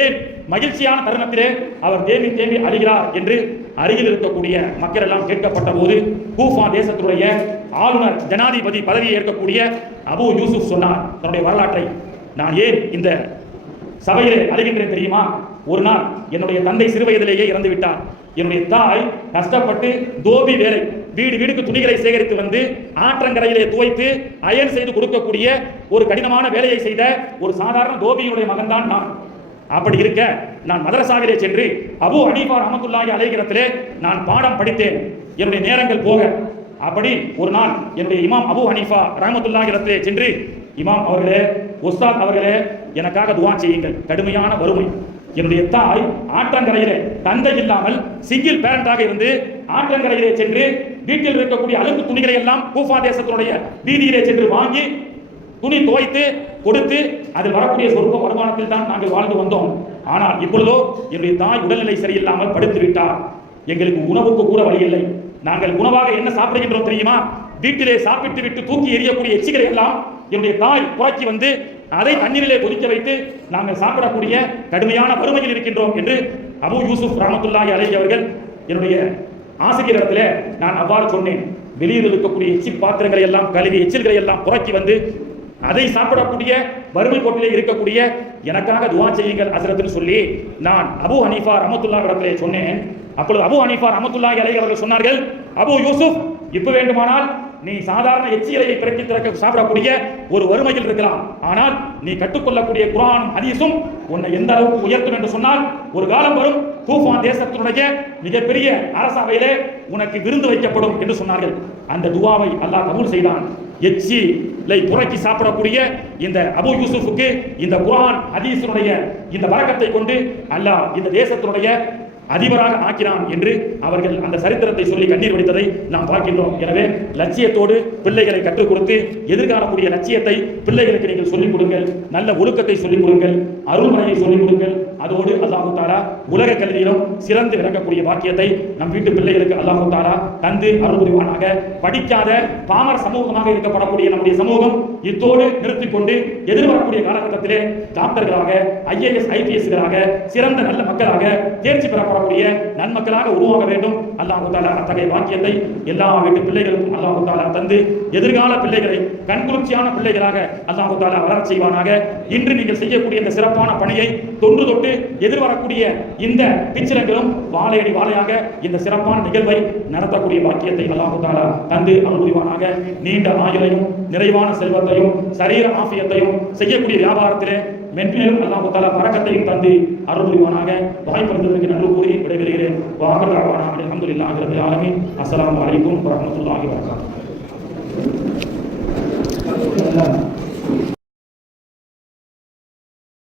ஏன் மகிழ்ச்சியான தருணத்திலே அவர் தேம்பி அழுகிறார் என்று அருகில் இருக்கக்கூடிய மக்கள் எல்லாம் கேட்கப்பட்ட போது கூஃபா தேசத்துடைய ஆளுநர் ஜனாதிபதி பதவியை ஏற்கக்கூடிய அபு யூசுப் சொன்னார் தன்னுடைய வரலாற்றை. நான் ஏன் இந்த சபையிலே அழுகின்றேன் தெரியுமா? ஒரு நாள் என்னுடைய தந்தை சிறு வயதிலேயே இறந்து விட்டார். என்னுடைய தாய் கஷ்டப்பட்டு தோபி வேலை வீடுக்கு துணிகளை சேகரித்து வந்து ஆற்றங்கரையிலே துவைத்து அயன் செய்து கொடுக்கக்கூடிய ஒரு கடினமான வேலையை செய்த ஒரு சாதாரண தோபியினுடைய மகன்தான் நான். அப்படி இருக்க நான் மதரசாவிலே சென்று அபு ஹனீஃபா ரஹ்மத்துல்லாஹி அலைஹிரத்திலே நான் பாடம் படித்தேன் என்னுடைய நேரங்கள் போக. அப்படி ஒரு நாள் என்னுடைய இமாம் அபு ஹனீஃபா ரஹ்மத்துல்லாஹி அலைஹிரத்திலே சென்று, இமாம் அவர்களே, உஸ்தாத் அவர்களே, எனக்காக துஆ செய்யுங்கள், கடுமையான வறுமை. என்னுடைய தாய் ஆற்றங்கரையிலே தந்தை இல்லாமல் சிங்கிள் பேரண்டாக இருந்து ஆற்றங்கரையிலே சென்று வீட்டில் இருக்கக்கூடிய அழுக்கு துணிகளை எல்லாம் கூஃபா தேசத்தினுடைய வீதியிலே சென்று வாங்கி துணி துவைத்து கொடுத்து அதில் வரக்கூடிய சொற்ப வருமானத்தில் தான் நாங்கள் வாழ்ந்து வந்தோம். ஆனால் இப்பொழுதோ என்னுடைய தாய் உடல்நிலை சரியில்லாமல் படுத்து விட்டார். எங்களுக்கு உணவுக்கு கூட வழி இல்லை. நாங்கள் உணவாக என்ன சாப்பிடுகின்றோம் தெரியுமா? வீட்டிலே சாப்பிட்டு விட்டு தூக்கி எறியக்கூடிய எச்சிகளை எல்லாம் என்னுடைய தாய் புறக்கி வந்து அதை தண்ணீரிலே கொதிக்க வைத்து நாங்கள் சாப்பிடக்கூடிய கடுமையான வறுமையில் இருக்கின்றோம் என்று அபு யூசுப் ரஹ்மத்துல்லாஹி அலைஹி அவர்கள் என்னுடைய ஆசிரியரிடத்திலே நான் அவ்வாறு சொன்னேன். வெளியில் இருக்கக்கூடிய எச்சி பாத்திரங்களை எல்லாம் கழுவி எச்சில்களை எல்லாம் புறக்கி வந்து அதை சாப்பிடக்கூடிய வறுமை கோட்டிலே இருக்கக்கூடிய எனக்காக துஆ செய்யுங்கள் ஹஸ்ரத்னு சொல்லி நான் அபு ஹனீஃபா ரஹ்மத்துல்லாஹி இடத்திலே சொன்னேன். அப்பொழுது அபு ஹனீஃபா ரஹ்மத்துல்லாஹி அலைஹி அவர்கள் சொன்னார்கள், அபு யூசுப், இப்ப வேண்டுமானால் நீ சாதாரண எச்சி இலையை பிறக்கி திறக்க சாப்பிடக்கூடிய ஒரு வறுமையில் இருக்கலாம். ஆனால் நீ கற்றுக்கொள்ளக்கூடிய குர்ஆனும் ஹதீஸும் உன்னை எந்த அளவுக்கு உயர்த்தும் என்று சொன்னால் ஒரு காலம் வரும் கூஃபா தேசத்தினுடைய மிகப்பெரிய அரசவையிலே உனக்கு விருந்து வைக்கப்படும் என்று சொன்னார்கள். அந்த துஆவை அல்லாஹ் கபூல் செய்தான். எச்சிலை புறக்கி சாப்பிடக்கூடிய இந்த அபு யூசுஃபுக்கு இந்த குர்ஆன் ஹதீஸினுடைய இந்த பரக்கத்தை கொண்டு அல்லாஹ் இந்த தேசத்தினுடைய அதிபராக ஆக்கினான் என்று அவர்கள் அந்த சரித்திரத்தை சொல்லி கண்ணீர் வடித்ததை நாம் பார்க்கின்றோம். எனவே லட்சியத்தோடு பிள்ளைகளை கற்றுக் கொடுத்து எதிர்காலக்கூடிய லட்சியத்தை பிள்ளைகளுக்கு நீங்கள் சொல்லிக் கொடுங்கள். நல்ல ஒழுக்கத்தை சொல்லிக் கொடுங்கள், அருள்மறையை சொல்லிக் கொடுங்கள். அதோடு அல்லாஹ் தஆலா உலக கல்வியிலும் சிறந்து விளங்கக்கூடிய பாக்கியத்தை நம் வீட்டு பிள்ளைகளுக்கு அல்லாஹ் தஆலா தந்து அருள் புரிவானாக. படிக்காத பாமர சமூகமாக இருக்கப்படக்கூடிய நம்முடைய சமூகம் இத்தோடு நிறுத்திக் கொண்டு எதிர்வரக்கூடிய காலகட்டத்திலே டாக்டர்களாக, ஐஏஎஸ், ஐபிஎஸ்களாக, சிறந்த நல்ல மக்களாக, தேர்ச்சி பெறப்படக்கூடிய நன்மக்களாக உருவாக வேண்டும். அல்லாஹ் தஆலா அத்தகைய பாக்கியத்தை எல்லா வீட்டு பிள்ளைகளுக்கும் அல்லாஹ் தஆலா தந்து எதிர்கால பிள்ளைகளை கண்குளிர்ச்சியான பிள்ளைகளாக அல்லாஹ் தஆலா வளரச் செய்வானாக. இன்று நீங்கள் செய்யக்கூடிய இந்த சிறப்பான பணியை தொன்று தொட்டு எதிர்வரக்கூடிய இந்த பிச்சிலங்களும் வாழையடி வாழையாக இந்த சிறப்பான நிகழ்வை நடத்தக்கூடிய பாக்கியத்தை அல்லாஹ் தஆலா தந்து அருள் புரிவானாக. நீண்ட ஆயுளையும் நிறைவான செல்வத்தையும் சரீர ஆஃபியத்தையும் செய்யக்கூடிய வியாபாரத்திலே மென்மேலும் அல்லாஹ் தஆலா பரக்கத்தையும் தந்து அருள் புரிவானாக. வாய்ப்பு நன்றி கூறி விடைபெறுகிறேன். வாஹர் தஅவானா அல்ஹம்துலில்லாஹி ரப்பில் ஆலமீன். அஸ்ஸலாமு அலைக்கும் வரஹ்மத்துல்லாஹி வபரகாத்துஹு.